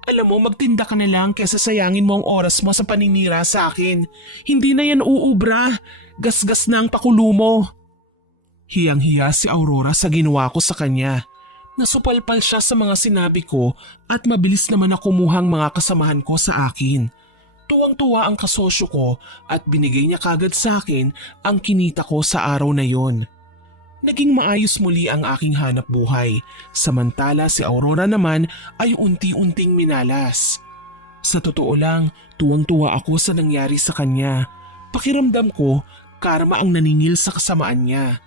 Alam mo, magtinda ka na lang kesa sayangin mo ang oras mo sa paninira sa akin. Hindi na yan uubra. Gasgas na ang pakulo mo. Hiyang-hiya si Aurora sa ginawa ko sa kanya. Nasupalpal siya sa mga sinabi ko at mabilis naman na kumuhang mga kasamahan ko sa akin. Tuwang-tuwa ang kasosyo ko at binigay niya kagad sa akin ang kinita ko sa araw na yon. Naging maayos muli ang aking hanap buhay, samantala si Aurora naman ay unti-unting minalas. Sa totoo lang, tuwang-tuwa ako sa nangyari sa kanya. Pakiramdam ko, karma ang naningil sa kasamaan niya.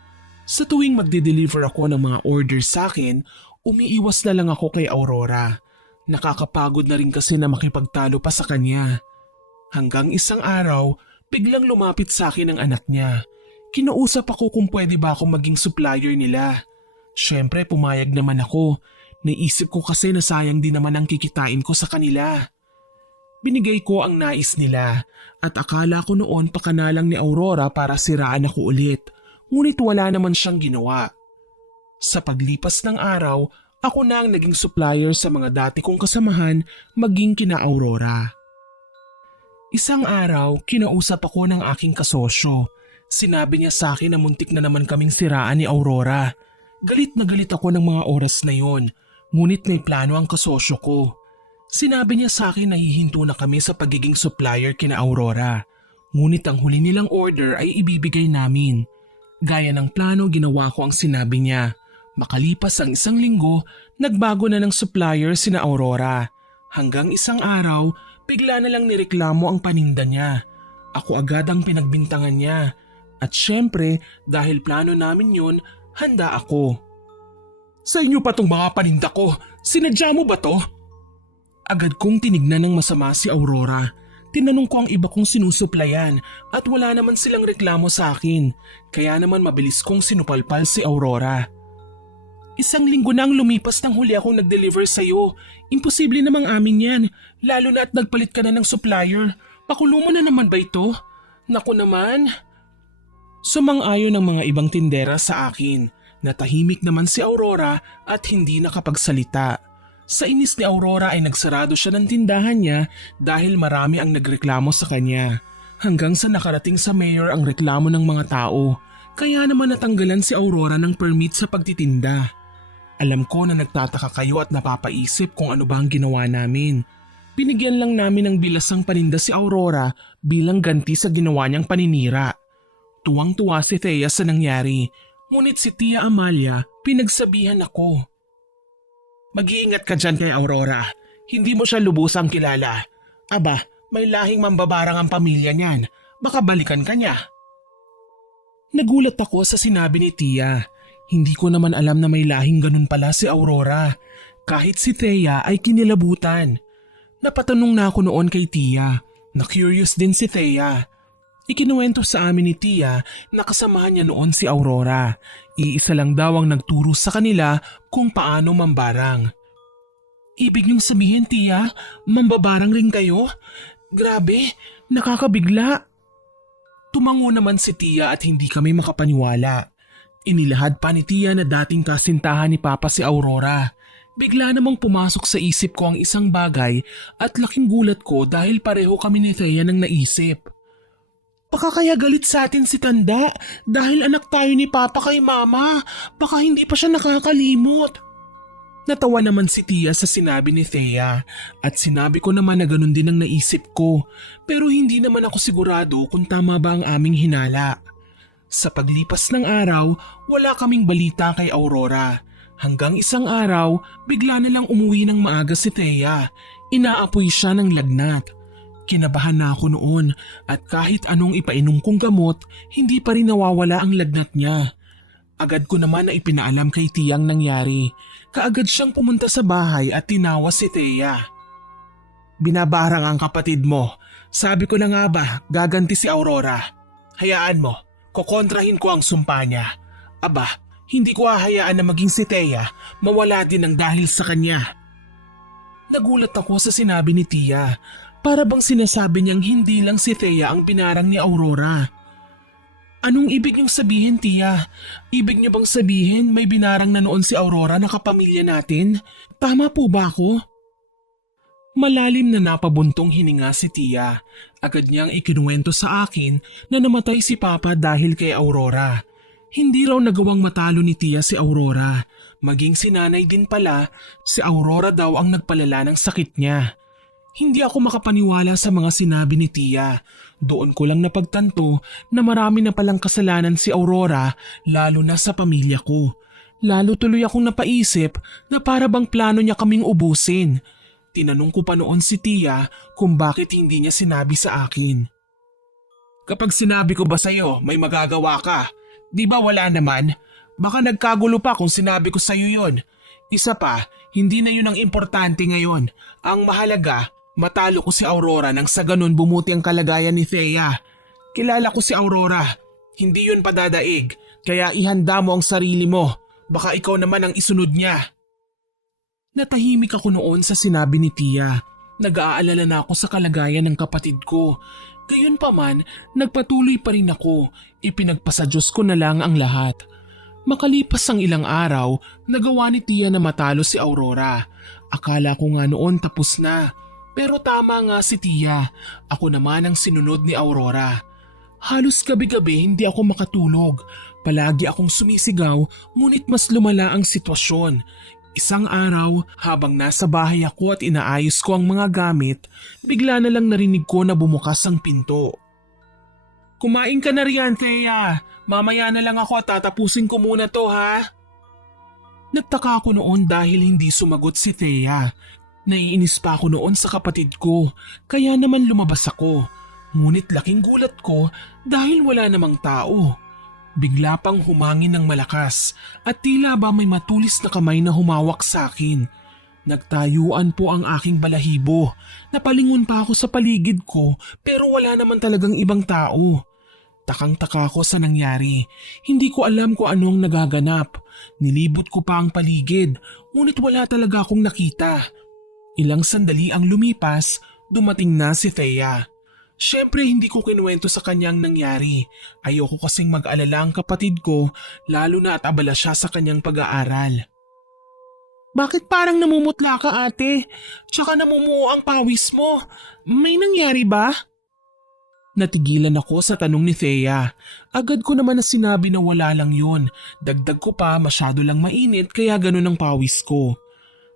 Sa tuwing magde-deliver ako ng mga order sa akin, umiiwas na lang ako kay Aurora. Nakakapagod na rin kasi na makipagtalo pa sa kanya. Hanggang isang araw, biglang lumapit sa akin ang anak niya. Kinausap ako kung pwede ba akong maging supplier nila. Siyempre pumayag naman ako. Naisip ko kasi na sayang din naman ang kikitain ko sa kanila. Binigay ko ang nais nila at akala ko noon pakanalang ni Aurora para siraan ako ulit. Ngunit wala naman siyang ginawa. Sa paglipas ng araw, ako na ang naging supplier sa mga dati kong kasamahan maging kina Aurora. Isang araw, kinausap ako ng aking kasosyo. Sinabi niya sa akin na muntik na naman kaming siraan ni Aurora. Galit na galit ako ng mga oras na yon, ngunit may plano ang kasosyo ko. Sinabi niya sa akin na hihinto na kami sa pagiging supplier kina Aurora. Ngunit ang huli nilang order ay ibibigay namin. Gaya ng plano, ginawa ko ang sinabi niya. Makalipas ang isang linggo, nagbago na ng supplier sina Aurora. Hanggang isang araw, bigla na lang nireklamo ang paninda niya. Ako agad ang pinagbintangan niya. At syempre, dahil plano namin yun, handa ako. Sa inyo pa tong mga paninda ko, sinadya mo ba to? Agad kong tinignan ng masama si Aurora. Tinanong ko ang iba kong sinusuplayan at wala naman silang reklamo sa akin. Kaya naman mabilis kong sinupalpal si Aurora. Isang linggo na ang lumipas nang huli akong nag-deliver sa'yo. Imposible namang amin yan, lalo na at nagpalit ka na ng supplier. Pakulo mo na naman ba ito? Naku naman. Sumang-ayon ng mga ibang tindera sa akin. Natahimik naman si Aurora at hindi nakapagsalita. Sa inis ni Aurora ay nagsarado siya ng tindahan niya dahil marami ang nagreklamo sa kanya. Hanggang sa nakarating sa mayor ang reklamo ng mga tao. Kaya naman natanggalan si Aurora ng permit sa pagtitinda. Alam ko na nagtataka kayo at napapaisip kung ano ba ang ginawa namin. Binigyan lang namin ng bilasang paninda si Aurora bilang ganti sa ginawa niyang paninira. Tuwang-tuwa si Thea sa nangyari, ngunit si Tia Amalia pinagsabihan ako. Mag-iingat ka dyan kay Aurora. Hindi mo siya lubusang kilala. Aba, may lahing mambabarang ang pamilya niyan. Baka balikan ka niya. Nagulat ako sa sinabi ni Tia. Hindi ko naman alam na may lahing ganun pala si Aurora. Kahit si Thea ay kinilabutan. Napatanong na ako noon kay Tia. Na-curious din si Thea. Ikinuwento sa amin ni Tia na kasamahan niya noon si Aurora. Iisa lang daw ang nagturo sa kanila kung paano mambarang. Ibig niyong sabihin, Tia, mambabarang rin kayo? Grabe, nakakabigla. Tumango naman si Tia at hindi kami makapaniwala. Inilahad pa ni Tia na dating kasintahan ni Papa si Aurora. Bigla namang pumasok sa isip ko ang isang bagay at laking gulat ko dahil pareho kami ni Thea nang naisip. Baka kaya galit sa atin si Tanda dahil anak tayo ni Papa kay Mama. Baka hindi pa siya nakakalimot. Natawa naman si Tia sa sinabi ni Thea at sinabi ko naman na ganun din ang naisip ko pero hindi naman ako sigurado kung tama ba ang aming hinala. Sa paglipas ng araw, wala kaming balita kay Aurora. Hanggang isang araw, bigla na lang umuwi ng maaga si Thea. Inaapoy siya ng lagnat. Kinabahan na ako noon at kahit anong ipainom kong gamot, hindi pa rin nawawala ang lagnat niya. Agad ko naman na ipinaalam kay Tia ang nangyari. Kaagad siyang pumunta sa bahay at tinawas si Thea. Binabarang ang kapatid mo. Sabi ko na nga ba, gaganti si Aurora. Hayaan mo, kokontrahin ko ang sumpa niya. Aba, hindi ko hahayaan na maging si Thea mawala din ng dahil sa kanya. Nagulat ako sa sinabi ni Tia. Para bang sinasabi niyang hindi lang si Thea ang binarang ni Aurora. Anong ibig niyong sabihin, Tia? Ibig niyo bang sabihin may binarang na noon si Aurora na kapamilya natin? Tama po ba ako? Malalim na napabuntong hininga si Tia. Agad niyang ikinuwento sa akin na namatay si Papa dahil kay Aurora. Hindi raw nagawang matalo ni Tia si Aurora. Maging si nanay din pala, si Aurora daw ang nagpalala ng sakit niya. Hindi ako makapaniwala sa mga sinabi ni Tia. Doon ko lang napagtanto na marami na palang kasalanan si Aurora lalo na sa pamilya ko. Lalo tuloy akong napaisip na para bang plano niya kaming ubusin. Tinanong ko pa noon si Tia kung bakit hindi niya sinabi sa akin. Kapag sinabi ko ba sa'yo may magagawa ka? Di ba wala naman? Baka nagkagulo pa kung sinabi ko sa'yo yon. Isa pa, hindi na yun ang importante ngayon. Ang mahalaga, matalo ko si Aurora nang sa ganun bumuti ang kalagayan ni Thea. Kilala ko si Aurora. Hindi yun padadaig. Kaya ihanda mo ang sarili mo. Baka ikaw naman ang isunod niya. Natahimik ako noon sa sinabi ni Tia. Nag-aalala na ako sa kalagayan ng kapatid ko. Gayunpaman, nagpatuloy pa rin ako. Ipinagpasa Diyos ko na lang ang lahat. Makalipas ang ilang araw, nagawa ni Tia na matalo si Aurora. Akala ko nga noon tapos na. Pero tama nga si Tia. Ako naman ang sinunod ni Aurora. Halos gabi-gabi hindi ako makatulog. Palagi akong sumisigaw ngunit mas lumala ang sitwasyon. Isang araw, habang nasa bahay ako at inaayos ko ang mga gamit, bigla na lang narinig ko na bumukas ang pinto. Kumain ka na riyan, Thea. Mamaya na lang ako at tatapusin ko muna to, ha? Nagtaka ako noon dahil hindi sumagot si Thea. Naiinis pa ako noon sa kapatid ko, kaya naman lumabas ako. Ngunit laking gulat ko dahil wala namang tao. Bigla pang humangin ng malakas at tila ba may matulis na kamay na humawak sa akin. Nagtayuan po ang aking balahibo. Napalingon pa ako sa paligid ko pero wala naman talagang ibang tao. Takang-taka ako sa nangyari. Hindi ko alam kung anong nagaganap. Nilibot ko pa ang paligid ngunit wala talaga akong nakita. Ilang sandali ang lumipas, dumating na si Thea. Siyempre hindi ko kinuwento sa kanyang nangyari. Ayoko kasing mag-alala ang kapatid ko lalo na at abala siya sa kanyang pag-aaral. Bakit parang namumutla ka, ate? Tsaka namumuo ang pawis mo. May nangyari ba? Natigilan ako sa tanong ni Thea. Agad ko naman na sinabi na wala lang yun. Dagdag ko pa masyado lang mainit kaya ganun ang pawis ko.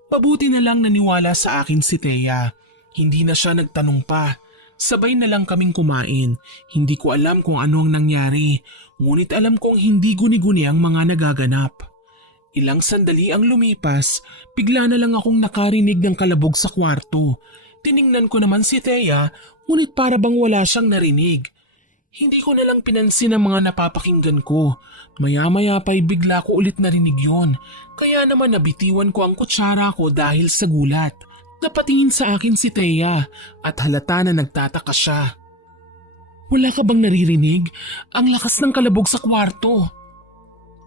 Mabuti na lang naniwala sa akin si Thea. Hindi na siya nagtanong pa. Sabay na lang kaming kumain. Hindi ko alam kung ano ang nangyari. Ngunit alam kong hindi guni-guni ang mga nagaganap. Ilang sandali ang lumipas, bigla na lang akong nakarinig ng kalabog sa kwarto. Tiningnan ko naman si Thea, ngunit para bang wala siyang narinig. Hindi ko na lang pinansin ang mga napapakinggan ko. Maya-maya pa'y bigla ko ulit narinig yon. Kaya naman nabitiwan ko ang kutsara ko dahil sa gulat. Napatingin sa akin si Thea at halata na nagtataka siya. Wala ka bang naririnig? Ang lakas ng kalabog sa kwarto.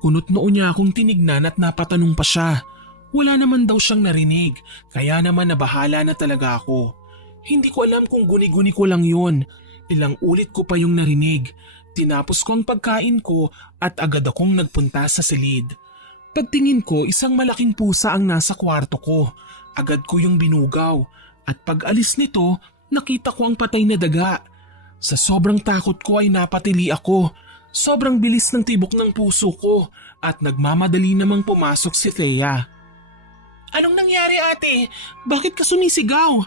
Kunot noo niya akong tinignan at napatanong pa siya. Wala naman daw siyang narinig, kaya naman nabahala na talaga ako. Hindi ko alam kung guni-guni ko lang yun. Ilang ulit ko pa yung narinig. Tinapos ko ang pagkain ko at agad akong nagpunta sa silid. Pagtingin ko, isang malaking pusa ang nasa kwarto ko. Agad ko yung binugaw at pag alis nito, nakita ko ang patay na daga. Sa sobrang takot ko ay napatili ako. Sobrang bilis ng tibok ng puso ko at nagmamadali namang pumasok si Thea. Anong nangyari, ate? Bakit ka sumisigaw?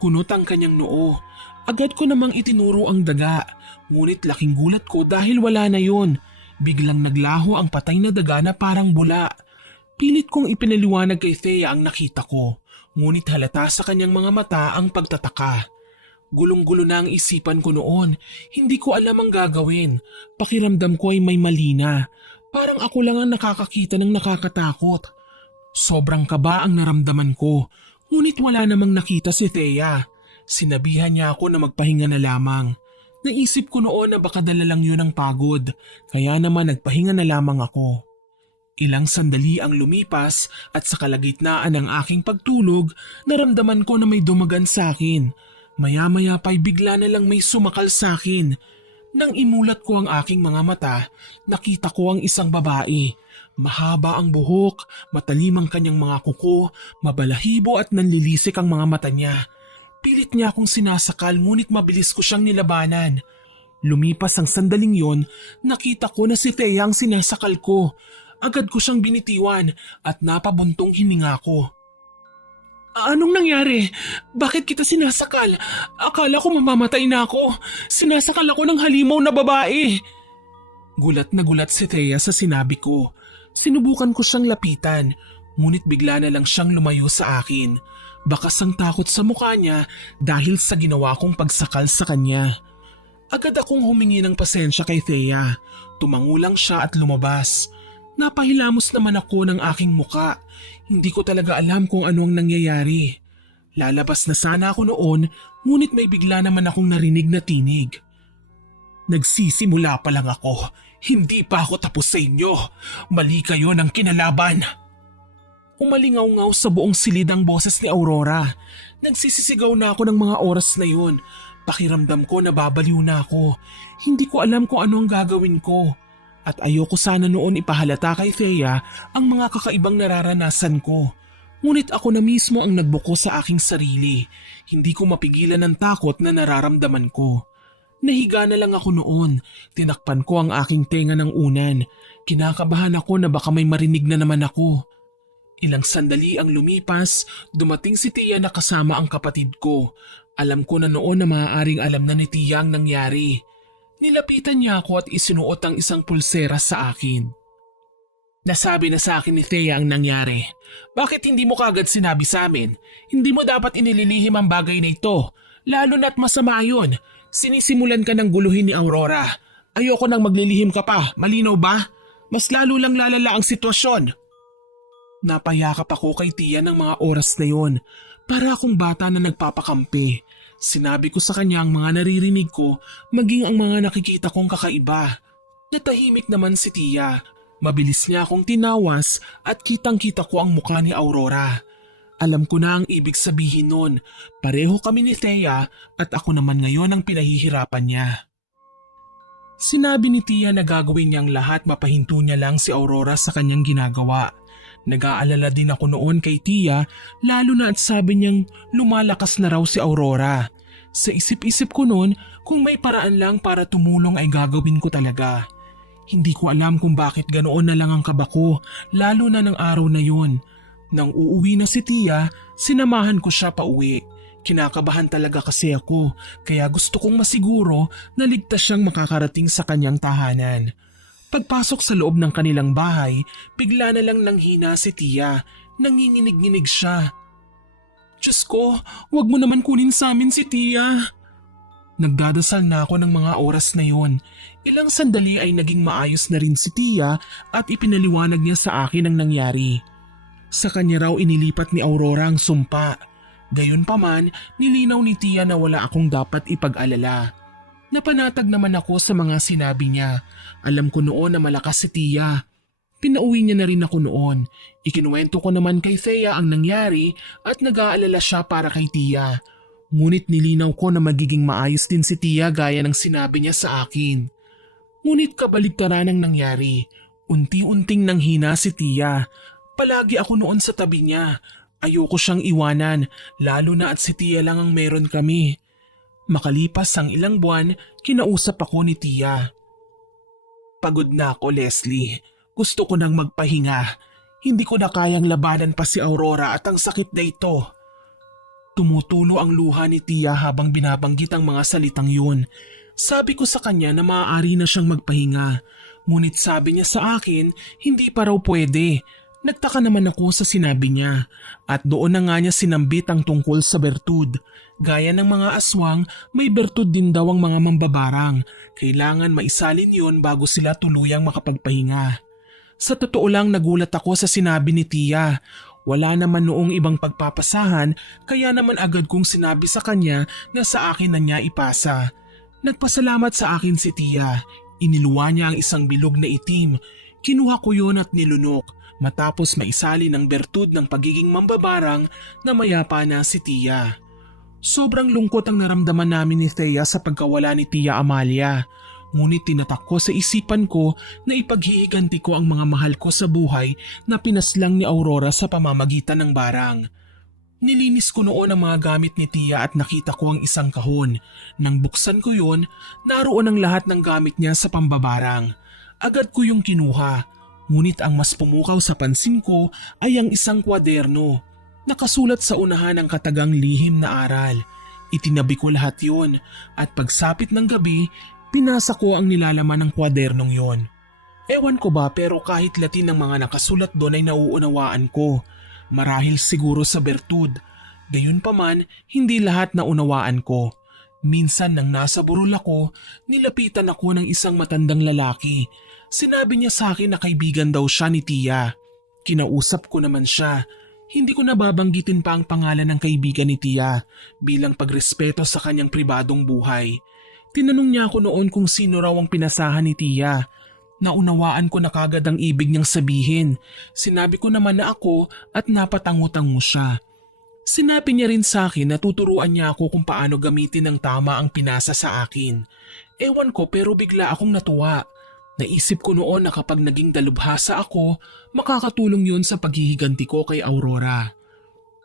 Kunot ang kanyang noo. Agad ko namang itinuro ang daga. Ngunit laking gulat ko dahil wala na yun. Biglang naglaho ang patay na daga na parang bula. Pilit kong ipinaliwanag kay Thea ang nakita ko. Ngunit halata sa kanyang mga mata ang pagtataka. Gulong-gulo na ang isipan ko noon. Hindi ko alam ang gagawin. Pakiramdam ko ay may mali na. Parang ako lang ang nakakakita ng nakakatakot. Sobrang kaba ang naramdaman ko. Ngunit wala namang nakita si Thea. Sinabihan niya ako na magpahinga na lamang. Naisip ko noon na baka dala lang yun ang pagod. Kaya naman nagpahinga na lamang ako. Ilang sandali ang lumipas at sa kalagitnaan ng aking pagtulog, naramdaman ko na may dumagan sa akin. Maya-maya pa'y bigla na lang may sumakal sa akin. Nang imulat ko ang aking mga mata, nakita ko ang isang babae. Mahaba ang buhok, matalim ang kanyang mga kuko, mabalahibo at nanlilisik ang mga mata niya. Pilit niya akong sinasakal ngunit mabilis ko siyang nilabanan. Lumipas ang sandaling yon, nakita ko na si Thea ang sinasakal ko. Agad ko siyang binitiwan at napabuntong hininga ko. Anong nangyari? Bakit kita sinasakal? Akala ko mamamatay na ako. Sinasakal ako ng halimaw na babae. Gulat na gulat si Thea sa sinabi ko. Sinubukan ko siyang lapitan, ngunit bigla na lang siyang lumayo sa akin. Bakas ang takot sa mukha niya dahil sa ginawa kong pagsakal sa kanya. Agad akong humingi ng pasensya kay Thea. Tumango lang siya at lumabas. Napahilamos naman ako ng aking muka. Hindi ko talaga alam kung ano ang nangyayari. Lalabas na sana ako noon, ngunit may bigla naman akong narinig na tinig. Nagsisimula pa lang ako. Hindi pa ako tapos sa inyo. Mali kayo ng kinalaban. Umalingaw-ngaw sa buong silid ang boses ni Aurora. Nagsisisigaw na ako ng mga oras na yun. Pakiramdam ko nababaliw na ako. Hindi ko alam kung ano ang gagawin ko. At ayoko sana noon ipahalata kay Thea ang mga kakaibang nararanasan ko. Ngunit ako na mismo ang nagbuko sa aking sarili. Hindi ko mapigilan ng takot na nararamdaman ko. Nahiga na lang ako noon. Tinakpan ko ang aking tenga ng unan. Kinakabahan ako na baka may marinig na naman ako. Ilang sandali ang lumipas, dumating si Tia na kasama ang kapatid ko. Alam ko na noon na maaaring alam na ni Tia ang nangyari. Nilapitan niya ako at isinuot ang isang pulsera sa akin. Nasabi na sa akin ni Thea ang nangyari. Bakit hindi mo kagad sinabi sa amin? Hindi mo dapat inililihim ang bagay na ito. Lalo na't masama yun. Sinisimulan ka ng guluhin ni Aurora. Ayoko nang maglilihim ka pa, malinaw ba? Mas lalo lang lalala ang sitwasyon. Napayakap ako kay Tia ng mga oras na yon. Para akong bata na nagpapakampi. Sinabi ko sa kanya ang mga naririnig ko, maging ang mga nakikita kong kakaiba. Natahimik naman si Tia. Mabilis niya akong tinawas at kitang-kita ko ang mukha ni Aurora. Alam ko na ang ibig sabihin nun. Pareho kami ni Thea at ako naman ngayon ang pinahihirapan niya. Sinabi ni Tia na gagawin niyang lahat mapahinto niya lang si Aurora sa kanyang ginagawa. Nag-aalala din ako noon kay Tia, lalo na at sabi niyang lumalakas na raw si Aurora. Sa isip-isip ko noon, kung may paraan lang para tumulong ay gagawin ko talaga. Hindi ko alam kung bakit ganoon na lang ang kaba ko, lalo na ng araw na yun. Nang uuwi na si Tia, sinamahan ko siya pauwi. Kinakabahan talaga kasi ako, kaya gusto kong masiguro na ligtas siyang makakarating sa kanyang tahanan. Pagpasok sa loob ng kanilang bahay, bigla na lang nanghina si Tia. Nanginginig-nginig siya. Diyos ko, wag mo naman kunin sa amin si Tia. Nagdadasal na ako ng mga oras na yon. Ilang sandali ay naging maayos na rin si Tia at ipinaliwanag niya sa akin ang nangyari. Sa kanya raw inilipat ni Aurora ang sumpa. Gayunpaman, nilinaw ni Tia na wala akong dapat ipag-alala. Napanatag naman ako sa mga sinabi niya. Alam ko noon na malakas si Tia. Pinauwi niya na rin ako noon. Ikinuwento ko naman kay Thea ang nangyari at nag-aalala siya para kay Tia. Ngunit nilinaw ko na magiging maayos din si Tia gaya ng sinabi niya sa akin. Ngunit kabaligtaran ang nangyari. Unti-unting nanghina si Tia. Palagi ako noon sa tabi niya. Ayoko siyang iwanan, lalo na at si Tia lang ang meron kami. Makalipas ang ilang buwan, kinausap ako ni Tia. Pagod na ako, Leslie. Gusto ko nang magpahinga. Hindi ko na kayang labanan pa si Aurora at ang sakit na ito. Tumutulo ang luha ni Tia habang binabanggit ang mga salitang yun. Sabi ko sa kanya na maaari na siyang magpahinga. Ngunit sabi niya sa akin, hindi pa raw pwede. Nagtaka naman ako sa sinabi niya at doon na nga niya sinambit ang tungkol sa bertud. Gaya ng mga aswang, may bertud din daw ang mga mambabarang. Kailangan maisalin yun bago sila tuluyang makapagpahinga. Sa totoo lang nagulat ako sa sinabi ni Tia. Wala naman noong ibang pagpapasahan kaya naman agad kong sinabi sa kanya na sa akin na niya ipasa. Nagpasalamat sa akin si Tia. Iniluwa niya ang isang bilog na itim. Kinuha ko yon at nilunok matapos maisali ng bertud ng pagiging mambabarang na mayapa na si Tia. Sobrang lungkot ang naramdaman namin ni Thea sa pagkawala ni Tia Amalia. Ngunit tinatak ko sa isipan ko na ipaghihiganti ko ang mga mahal ko sa buhay na pinaslang ni Aurora sa pamamagitan ng barang. Nilinis ko noon ang mga gamit ni Tia at nakita ko ang isang kahon. Nang buksan ko yun, naroon ang lahat ng gamit niya sa pambabarang. Agad ko yung kinuha. Ngunit ang mas pumukaw sa pansin ko ay ang isang kwaderno. Nakasulat sa unahan ang katagang lihim na aral. Itinabi ko lahat yun at pagsapit ng gabi, pinasa ko ang nilalaman ng kwadernong yon. Ewan ko ba pero kahit Latin ang mga nakasulat doon ay nauunawaan ko. Marahil siguro sa bertud. Gayunpaman, hindi lahat naunawaan ko. Minsan nang nasa burol ako, nilapitan ako ng isang matandang lalaki. Sinabi niya sa akin na kaibigan daw siya ni Tia. Kinausap ko naman siya. Hindi ko nababanggitin pa ang pangalan ng kaibigan ni Tia bilang pagrespeto sa kanyang pribadong buhay. Tinanong niya ako noon kung sino raw ang pinasahan ni Tia. Naunawaan ko na kagad ang ibig niyang sabihin. Sinabi ko naman na ako at napatango-tango siya. Sinabi niya rin sa akin na tuturuan niya ako kung paano gamitin ng tama ang pinasa sa akin. Ewan ko pero bigla akong natuwa. Naisip ko noon na kapag naging dalubhasa ako, makakatulong yun sa paghihiganti ko kay Aurora.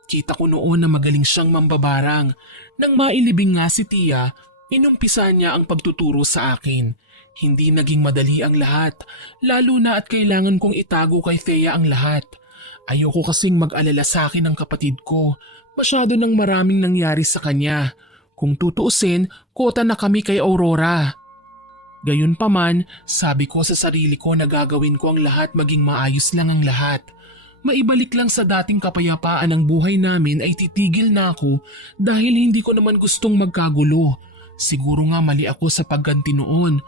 Kita ko noon na magaling siyang mambabarang. Nang mailibing nga si Tia, inumpisahan niya ang pagtuturo sa akin. Hindi naging madali ang lahat, lalo na at kailangan kong itago kay Thea ang lahat. Ayoko kasing mag-alala sa akin ng kapatid ko. Masyado nang maraming nangyari sa kanya. Kung tutuusin, kota na kami kay Aurora. Gayunpaman, sabi ko sa sarili ko na gagawin ko ang lahat maging maayos lang ang lahat. Maibalik lang sa dating kapayapaan ang buhay namin ay titigil na ako dahil hindi ko naman gustong magkagulo. Siguro nga mali ako sa pagganti noon.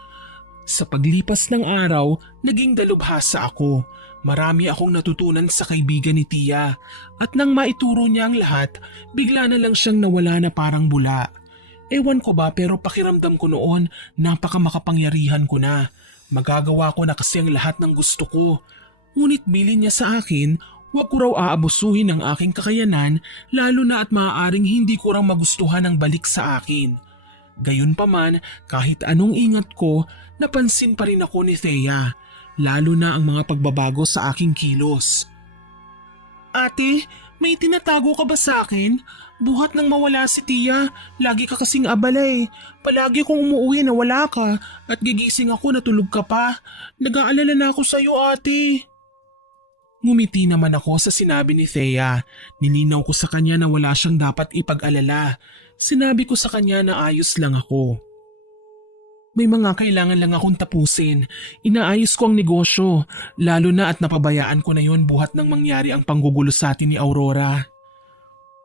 Sa paglipas ng araw, naging dalubhasa ako. Marami akong natutunan sa kaibigan ni Tia at nang maituro niya ang lahat, bigla na lang siyang nawala na parang bula. Ewan ko ba pero pakiramdam ko noon napaka makapangyarihan ko na. Magagawa ko na kasi ang lahat ng gusto ko. Ngunit bilin niya sa akin, huwag ko raw aabusuhin ang aking kakayanan lalo na at maaaring hindi ko raw magustuhan ang balik sa akin. Gayunpaman, kahit anong ingat ko, napansin pa rin ako ni Thea, lalo na ang mga pagbabago sa aking kilos. Ate, may tinatago ka ba sa akin? Buhat nang mawala si Tia, lagi ka kasing abala eh. Palagi kong umuwi na wala ka at gigising ako na tulog ka pa. Nag-aalala na ako sa iyo ate. Ngumiti naman ako sa sinabi ni Thea. Nilinaw ko sa kanya na wala siyang dapat ipag-alala. Sinabi ko sa kanya na ayos lang ako. May mga kailangan lang akong tapusin. Inaayos ko ang negosyo, lalo na at napabayaan ko na yon buhat nang mangyari ang panggugulo sa atin ni Aurora.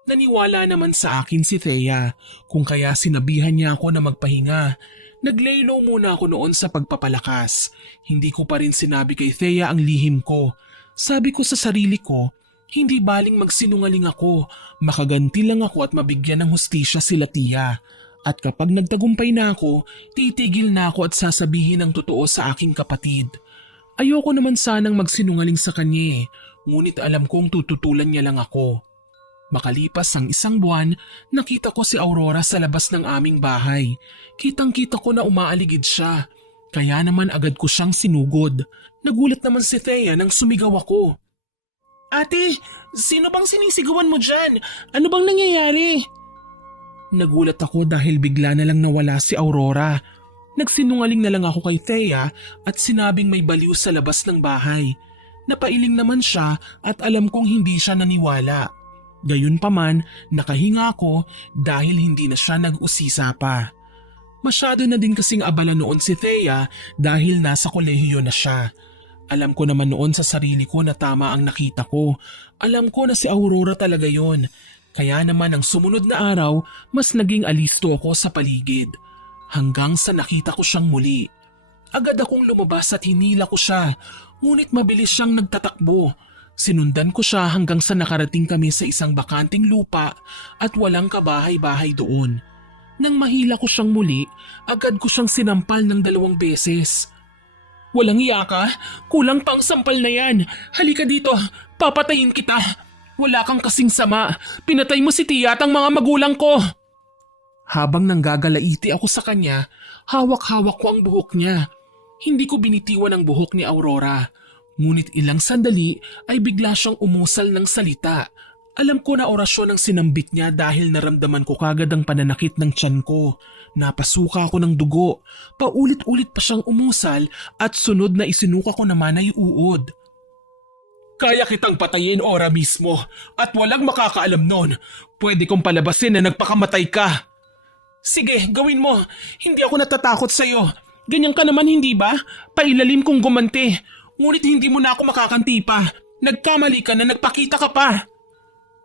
Naniwala naman sa akin si Thea, kung kaya sinabihan niya ako na magpahinga. Nag-lay low muna ako noon sa pagpapalakas. Hindi ko pa rin sinabi kay Thea ang lihim ko. Sabi ko sa sarili ko, hindi baling magsinungaling ako, makaganti lang ako at mabigyan ng hustisya sila Tia. At kapag nagtagumpay na ako, titigil na ako at sasabihin ang totoo sa aking kapatid. Ayoko naman sanang magsinungaling sa kanya ngunit alam kong tututulan niya lang ako. Makalipas ang isang buwan, nakita ko si Aurora sa labas ng aming bahay. Kitang-kita ko na umaaligid siya. Kaya naman agad ko siyang sinugod. Nagulat naman si Thea nang sumigaw ako. Ate, sino bang sinisigawan mo dyan? Ano bang nangyayari? Nagulat ako dahil bigla na lang nawala si Aurora. Nagsinungaling na lang ako kay Thea at sinabing may baliw sa labas ng bahay. Napailing naman siya at alam kong hindi siya naniwala. Gayunpaman, nakahinga ako dahil hindi na siya nag-usisa pa. Masyado na din kasing abala noon si Thea dahil nasa kolehiyo na siya. Alam ko naman noon sa sarili ko na tama ang nakita ko. Alam ko na si Aurora talaga yon. Kaya naman ang sumunod na araw, mas naging alisto ako sa paligid. Hanggang sa nakita ko siyang muli. Agad akong lumabas at hinila ko siya, ngunit mabilis siyang nagtatakbo. Sinundan ko siya hanggang sa nakarating kami sa isang bakanting lupa at walang kabahay-bahay doon. Nang mahila ko siyang muli, agad ko siyang sinampal ng 2 beses. Walang iya ka? Kulang pang sampal na yan. Halika dito, papatayin kita. Wala kang kasing sama. Pinatay mo si Tia at ang mga magulang ko. Habang nanggagalaiti ako sa kanya, hawak-hawak ko ang buhok niya. Hindi ko binitiwan ang buhok ni Aurora. Ngunit ilang sandali ay bigla siyang umusal ng salita. Alam ko na orasyon ang sinambit niya dahil naramdaman ko kagad ang pananakit ng tiyan ko. Napasuka ako ng dugo. Paulit-ulit pa siyang umusal at sunod na isinuka ko naman ay uod. Kaya kitang patayin ora mismo at walang makakaalam nun. Pwede kong palabasin na nagpakamatay ka. Sige, gawin mo. Hindi ako natatakot sa'yo. Ganyan ka naman hindi ba? Pailalim kong gumanti. Ngunit hindi mo na ako makakanti pa. Nagkamali ka na nagpakita ka pa.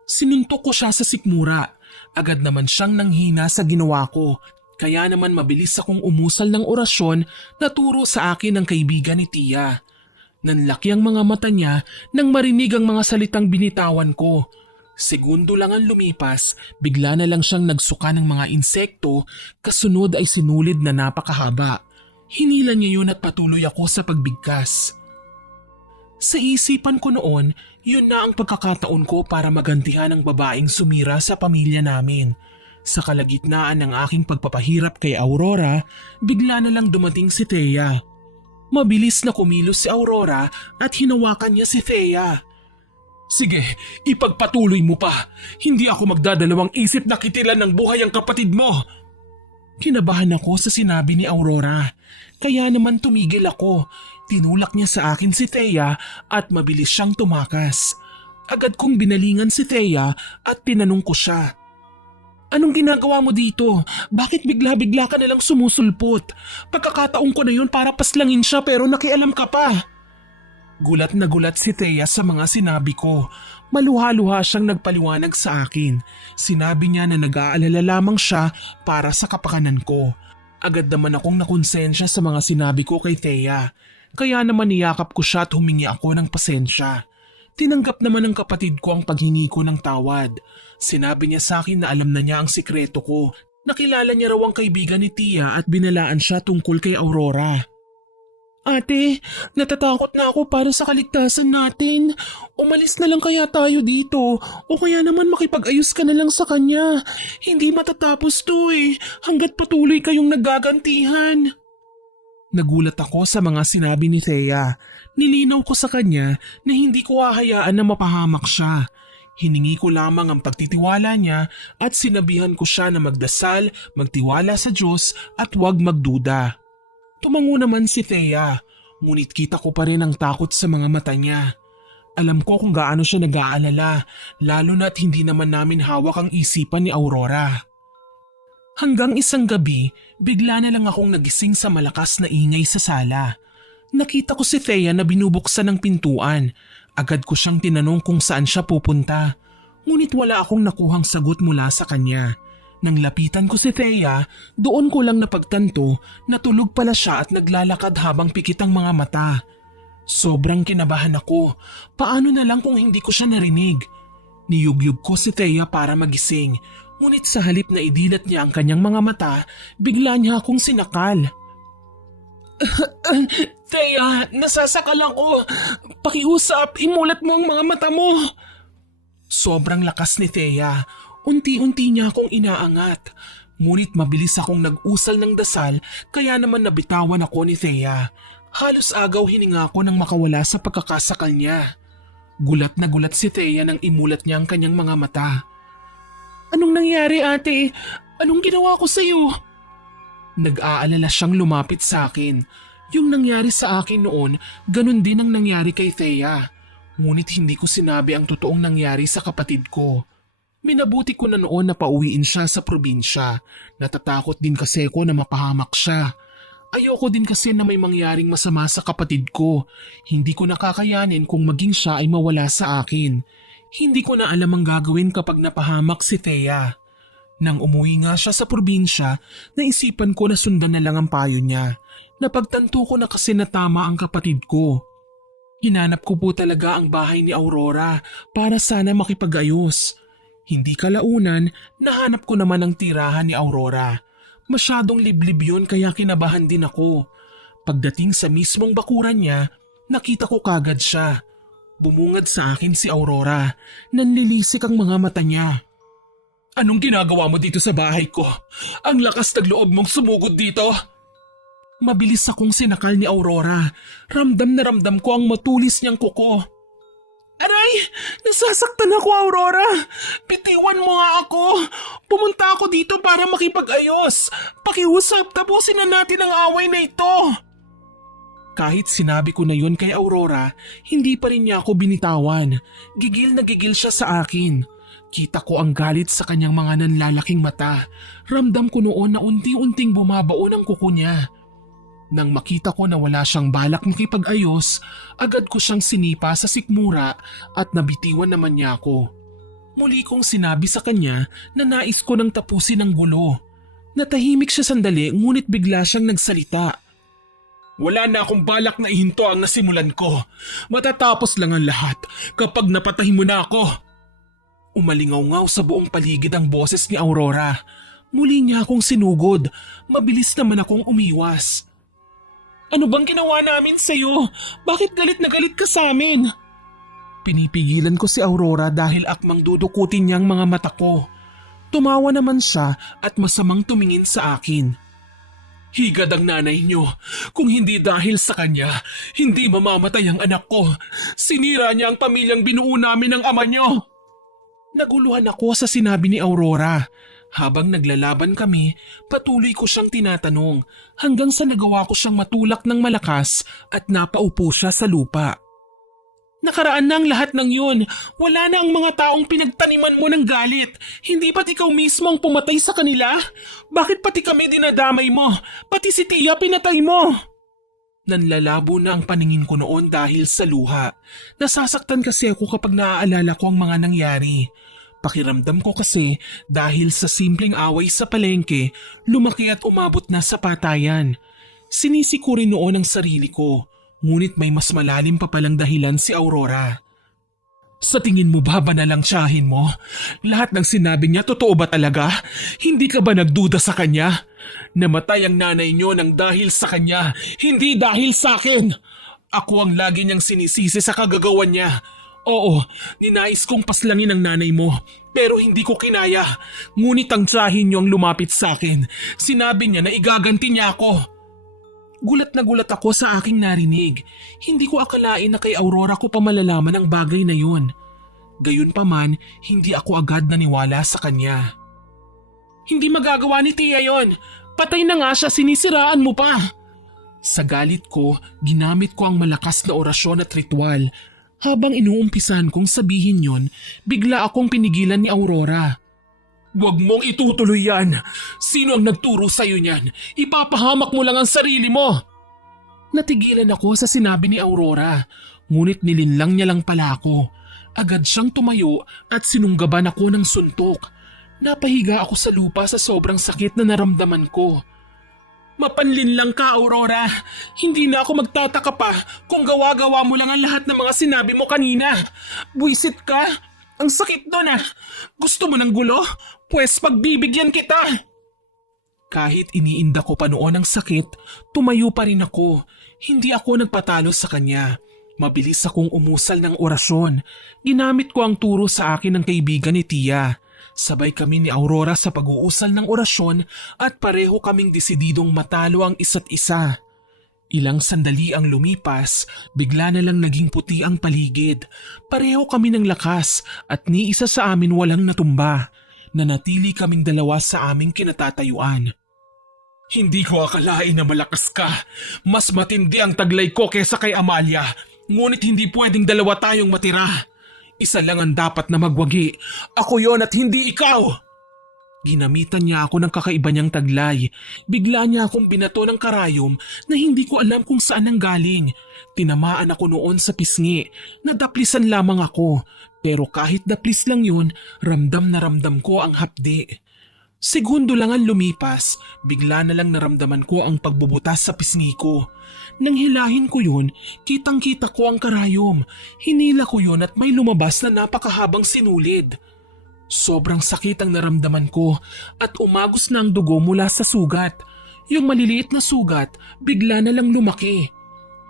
Sinuntok ko siya sa sikmura. Agad naman siyang nanghina sa ginawa ko. Kaya naman mabilis akong umusal ng orasyon na turo sa akin ng kaibigan ni Tia. Nanlaki ang mga mata niya nang marinig ang mga salitang binitawan ko. Segundo lang ang lumipas, bigla na lang siyang nagsuka ng mga insekto, kasunod ay sinulid na napakahaba. Hinila niya yun at patuloy ako sa pagbigkas. Sa isipan ko noon, yun na ang pagkakataon ko para magantihan ang babaeng sumira sa pamilya namin. Sa kalagitnaan ng aking pagpapahirap kay Aurora, bigla na lang dumating si Thea. Mabilis na kumilos si Aurora at hinawakan niya si Thea. Sige, ipagpatuloy mo pa. Hindi ako magdadalawang isip na kitilan ng buhay ang kapatid mo. Kinabahan ako sa sinabi ni Aurora. Kaya naman tumigil ako. Tinulak niya sa akin si Thea at mabilis siyang tumakas. Agad kong binalingan si Thea at tinanong ko siya. Anong ginagawa mo dito? Bakit bigla-bigla ka nalang sumusulpot? Pagkakataon ko na yun para paslangin siya pero nakialam ka pa. Gulat na gulat si Thea sa mga sinabi ko. Maluha-luha siyang nagpaliwanag sa akin. Sinabi niya na nag-aalala lamang siya para sa kapakanan ko. Agad naman akong nakonsensya sa mga sinabi ko kay Thea. Kaya naman niyakap ko siya at humingi ako ng pasensya. Tinanggap naman ng kapatid ko ang paghingi ko ng tawad. Sinabi niya sa akin na alam na niya ang sikreto ko. Nakilala niya raw ang kaibigan ni Tia at binalaan siya tungkol kay Aurora. Ate, natatakot na ako para sa kaligtasan natin. Umalis na lang kaya tayo dito o kaya naman makipag-ayos ka na lang sa kanya. Hindi matatapos to hanggat patuloy kayong nagagantihan. Nagulat ako sa mga sinabi ni Thea. Nilinaw ko sa kanya na hindi ko hahayaan na mapahamak siya. Hiningi ko lamang ang pagtitiwala niya at sinabihan ko siya na magdasal, magtiwala sa Diyos at huwag magduda. Tumango naman si Thea, ngunit kita ko pa rin ang takot sa mga mata niya. Alam ko kung gaano siya nag-aalala, lalo na't hindi naman namin hawak ang isipan ni Aurora. Hanggang isang gabi, bigla na lang akong nagising sa malakas na ingay sa sala. Nakita ko si Thea na binubuksan ng pintuan. Agad ko siyang tinanong kung saan siya pupunta. Ngunit wala akong nakuhang sagot mula sa kanya. Nang lapitan ko si Thea, doon ko lang napagtanto na tulog pala siya at naglalakad habang pikit ang mga mata. Sobrang kinabahan ako. Paano na lang kung hindi ko siya narinig? Niyugyug ko si Thea para magising. Ngunit sa halip na idilat niya ang kanyang mga mata, bigla niya akong sinakal. Thea, nasasakal ako. Pakiusap, imulat mo ang mga mata mo. Sobrang lakas ni Thea. Unti-unti niya akong inaangat. Ngunit mabilis akong nag-usal ng dasal kaya naman nabitawan ako ni Thea. Halos agaw hininga ako nang makawala sa pagkakasakal niya. Gulat na gulat si Thea nang imulat niya ang kanyang mga mata. Anong nangyari ate? Anong ginawa ko sa'yo? Nag-aalala siyang lumapit sa akin. Yung nangyari sa akin noon, ganun din ang nangyari kay Thea. Ngunit hindi ko sinabi ang totoong nangyari sa kapatid ko. Minabuti ko na noon na pauwiin siya sa probinsya. Natatakot din kasi ko na mapahamak siya. Ayoko din kasi na may mangyaring masama sa kapatid ko. Hindi ko nakakayanin kung maging siya ay mawala sa akin. Hindi ko na alam ang gagawin kapag napahamak si Thea. Nang umuwi nga siya sa probinsya, naisipan ko na sundan na lang ang payo niya. Napagtanto ko na kasi na tama ang kapatid ko. Hinanap ko po talaga ang bahay ni Aurora para sana makipag-ayos. Hindi kalaunan, nahanap ko naman ang tirahan ni Aurora. Masyadong liblib yun kaya kinabahan din ako. Pagdating sa mismong bakuran niya, nakita ko kagad siya. Bumungad sa akin si Aurora. Nanlilisik ang mga mata niya. Anong ginagawa mo dito sa bahay ko? Ang lakas ng loob mong sumugod dito. Mabilis akong sinakal ni Aurora. Ramdam na ramdam ko ang matulis niyang kuko. Aray! Nasasaktan ako, Aurora! Bitiwan mo nga ako! Pumunta ako dito para makipag-ayos! Pakiusap, tapusin na natin ang away na ito! Kahit sinabi ko na yun kay Aurora, hindi pa rin niya ako binitawan. Gigil na gigil siya sa akin. Kita ko ang galit sa kanyang mga nanlalaking mata. Ramdam ko noon na unti-unting bumabaon ang kuko niya. Nang makita ko na wala siyang balak makipag-ayos, agad ko siyang sinipa sa sikmura at nabitiwan naman niya ako. Muli kong sinabi sa kanya na nais ko nang tapusin ang gulo. Natahimik siya sandali ngunit bigla siyang nagsalita. Wala na akong balak na ihinto ang nasimulan ko. Matatapos lang ang lahat kapag napatay mo na ako. Umalingaw-ngaw sa buong paligid ang boses ni Aurora. Muli niya akong sinugod. Mabilis naman akong umiwas. Ano bang ginawa namin sa'yo? Bakit galit na galit ka sa amin? Pinipigilan ko si Aurora dahil akmang dudukutin niyang mga mata ko. Tumawa naman siya at masamang tumingin sa akin. Higad ang nanay niyo. Kung hindi dahil sa kanya, hindi mamamatay ang anak ko. Sinira niya ang pamilyang binuo namin ng ama niyo. Naguluhan ako sa sinabi ni Aurora. Habang naglalaban kami, patuloy ko siyang tinatanong hanggang sa nagawa ko siyang matulak ng malakas at napaupo siya sa lupa. Nakaraan na ang lahat ng yun. Wala na ang mga taong pinagtaniman mo ng galit. Hindi ba't ikaw mismo ang pumatay sa kanila? Bakit pati kami dinadamay mo? Pati si Tia pinatay mo? Nanlalabo na ang paningin ko noon dahil sa luha. Nasasaktan kasi ako kapag naaalala ko ang mga nangyari. Pakiramdam ko kasi dahil sa simpleng away sa palengke, lumaki at umabot na sa patayan. Sinisi ko rin noon ang sarili ko, ngunit may mas malalim pa palang dahilan si Aurora. Sa tingin mo ba banalang tiyahin mo? Lahat ng sinabi niya totoo ba talaga? Hindi ka ba nagduda sa kanya? Namatay ang nanay niyo nang dahil sa kanya, hindi dahil sa akin. Ako ang lagi niyang sinisisi sa kagagawan niya. Oo, ninais kong paslangin ang nanay mo, pero hindi ko kinaya. Ngunit ang tiyahin niyo ang lumapit sa akin. Sinabi niya na igaganti niya ako. Gulat na gulat ako sa aking narinig. Hindi ko akalain na kay Aurora ko pa malalaman ang bagay na yun. Gayunpaman, hindi ako agad naniwala sa kanya. Hindi magagawa ni Tia yon. Patay na nga siya, sinisiraan mo pa. Sa galit ko, ginamit ko ang malakas na orasyon at ritual. Habang inuumpisan kong sabihin yon, bigla akong pinigilan ni Aurora. Huwag mong itutuloy yan. Sino ang nagturo sa'yo niyan? Ipapahamak mo lang ang sarili mo. Natigilan ako sa sinabi ni Aurora, ngunit nilinlang niya lang pala ako. Agad siyang tumayo at sinunggaban ako ng suntok. Napahiga ako sa lupa sa sobrang sakit na naramdaman ko. Mapanlin lang ka, Aurora. Hindi na ako magtataka pa kung gawa-gawa mo lang ang lahat ng mga sinabi mo kanina. Buisit ka. Ang sakit doon ah. Gusto mo ng gulo? Pwes pagbibigyan kita. Kahit iniinda ko pa noon ang sakit, tumayo pa rin ako. Hindi ako nagpatalo sa kanya. Mabilis akong umusal ng orasyon. Ginamit ko ang turo sa akin ng kaibigan ni Tia. Sabay kami ni Aurora sa pag-uusal ng orasyon at pareho kaming desididong matalo ang isa't isa. Ilang sandali ang lumipas, bigla na lang naging puti ang paligid. Pareho kami ng lakas at ni isa sa amin walang natumba. Nanatili kaming dalawa sa aming kinatatayuan. Hindi ko akalain na malakas ka. Mas matindi ang taglay ko kesa kay Amalia. Ngunit hindi pwedeng dalawa tayong matira. Isa lang ang dapat na magwagi. Ako yon at hindi ikaw. Ginamitan niya ako ng kakaiba niyang taglay. Bigla niya akong binato ng karayom na hindi ko alam kung saan ang galing. Tinamaan ako noon sa pisngi. Nadaplisan lamang ako. Pero kahit daplis lang yun, ramdam na ramdam ko ang hapdi. Segundo lang ang lumipas, bigla na lang naramdaman ko ang pagbubutas sa pisngi ko. Nang hilahin ko yun, kitang-kita ko ang karayom. Hinila ko yun at may lumabas na napakahabang sinulid. Sobrang sakit ang naramdaman ko at umagos na ang dugo mula sa sugat. Yung maliliit na sugat, bigla na lang lumaki.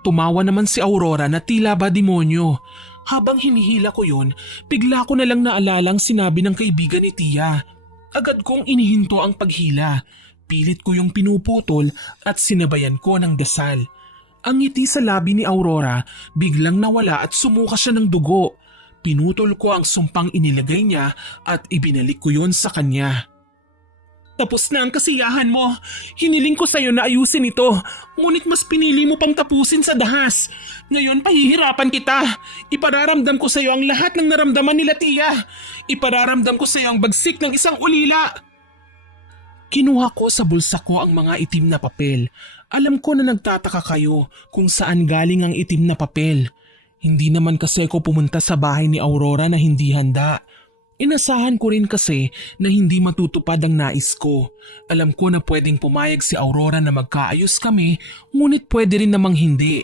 Tumawa naman si Aurora na tila ba demonyo. Habang hinihila ko yun, bigla ko na lang naalalang sinabi ng kaibigan ni Tia. Agad kong inihinto ang paghila. Pilit ko yung pinuputol at sinabayan ko ng dasal. Ang ngiti sa labi ni Aurora biglang nawala at sumuka siya ng dugo. Pinutol ko ang sumpang inilagay niya at ibinalik ko yon sa kanya. Tapos na ang kasiyahan mo. Hiniling ko sa'yo na ayusin ito. Ngunit mas pinili mo pang tapusin sa dahas. Ngayon pahihirapan kita. Ipararamdam ko sa'yo ang lahat ng naramdaman nila Tia. Ipararamdam ko sa'yo ang bagsik ng isang ulila. Kinuha ko sa bulsa ko ang mga itim na papel. Alam ko na nagtataka kayo kung saan galing ang itim na papel. Hindi naman kasi ko pumunta sa bahay ni Aurora na hindi handa. Inasahan ko rin kasi na hindi matutupad ang nais ko. Alam ko na pwedeng pumayag si Aurora na magkaayos kami, ngunit pwede rin namang hindi.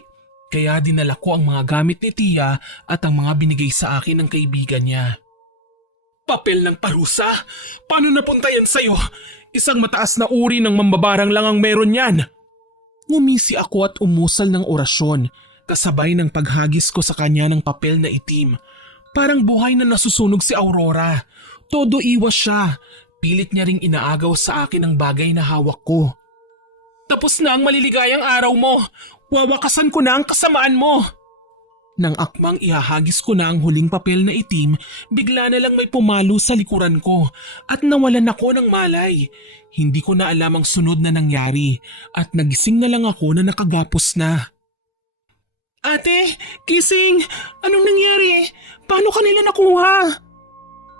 Kaya dinala ko ang mga gamit ni Tia at ang mga binigay sa akin ng kaibigan niya. Papel ng parusa? Paano napunta yan sa'yo? Isang mataas na uri ng mambabarang lang ang meron yan. Ngumisi ako at umusal ng orasyon, kasabay ng paghagis ko sa kanya ng papel na itim. Parang buhay na nasusunog si Aurora. Todo iwas siya. Pilit niya ring inaagaw sa akin ang bagay na hawak ko. Tapos na ang maliligayang araw mo. Wawakasan ko na ang kasamaan mo. Nang akmang ihahagis ko na ang huling papel na itim, bigla na lang may pumalo sa likuran ko at nawalan ako ng malay. Hindi ko na alam ang sunod na nangyari at nagising na lang ako na nakagapos na. Ate, gising! Anong nangyari? Paano kanila nakuha?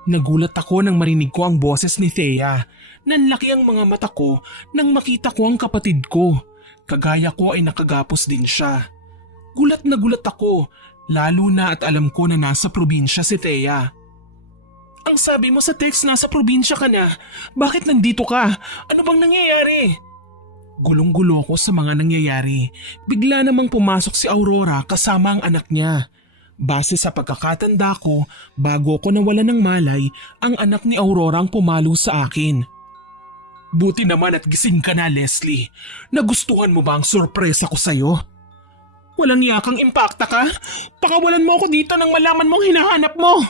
Nagulat ako nang marinig ko ang boses ni Thea. Nanlaki ang mga mata ko nang makita ko ang kapatid ko. Kagaya ko ay nakagapos din siya. Gulat na gulat ako, lalo na at alam ko na nasa probinsya si Thea. Ang sabi mo sa text nasa probinsya ka na. Bakit nandito ka? Ano bang nangyayari? Gulong-gulo ko sa mga nangyayari. Bigla namang pumasok si Aurora kasama ang anak niya. Base sa pagkakatanda ko, bago ko nawala ng malay, ang anak ni Aurora ang pumalo sa akin. Buti naman at gising ka na, Leslie. Nagustuhan mo ba ang sorpresa ko sa'yo? Walang yakang impakta ka? Pakawalan mo ako dito nang malaman mong hinahanap mo.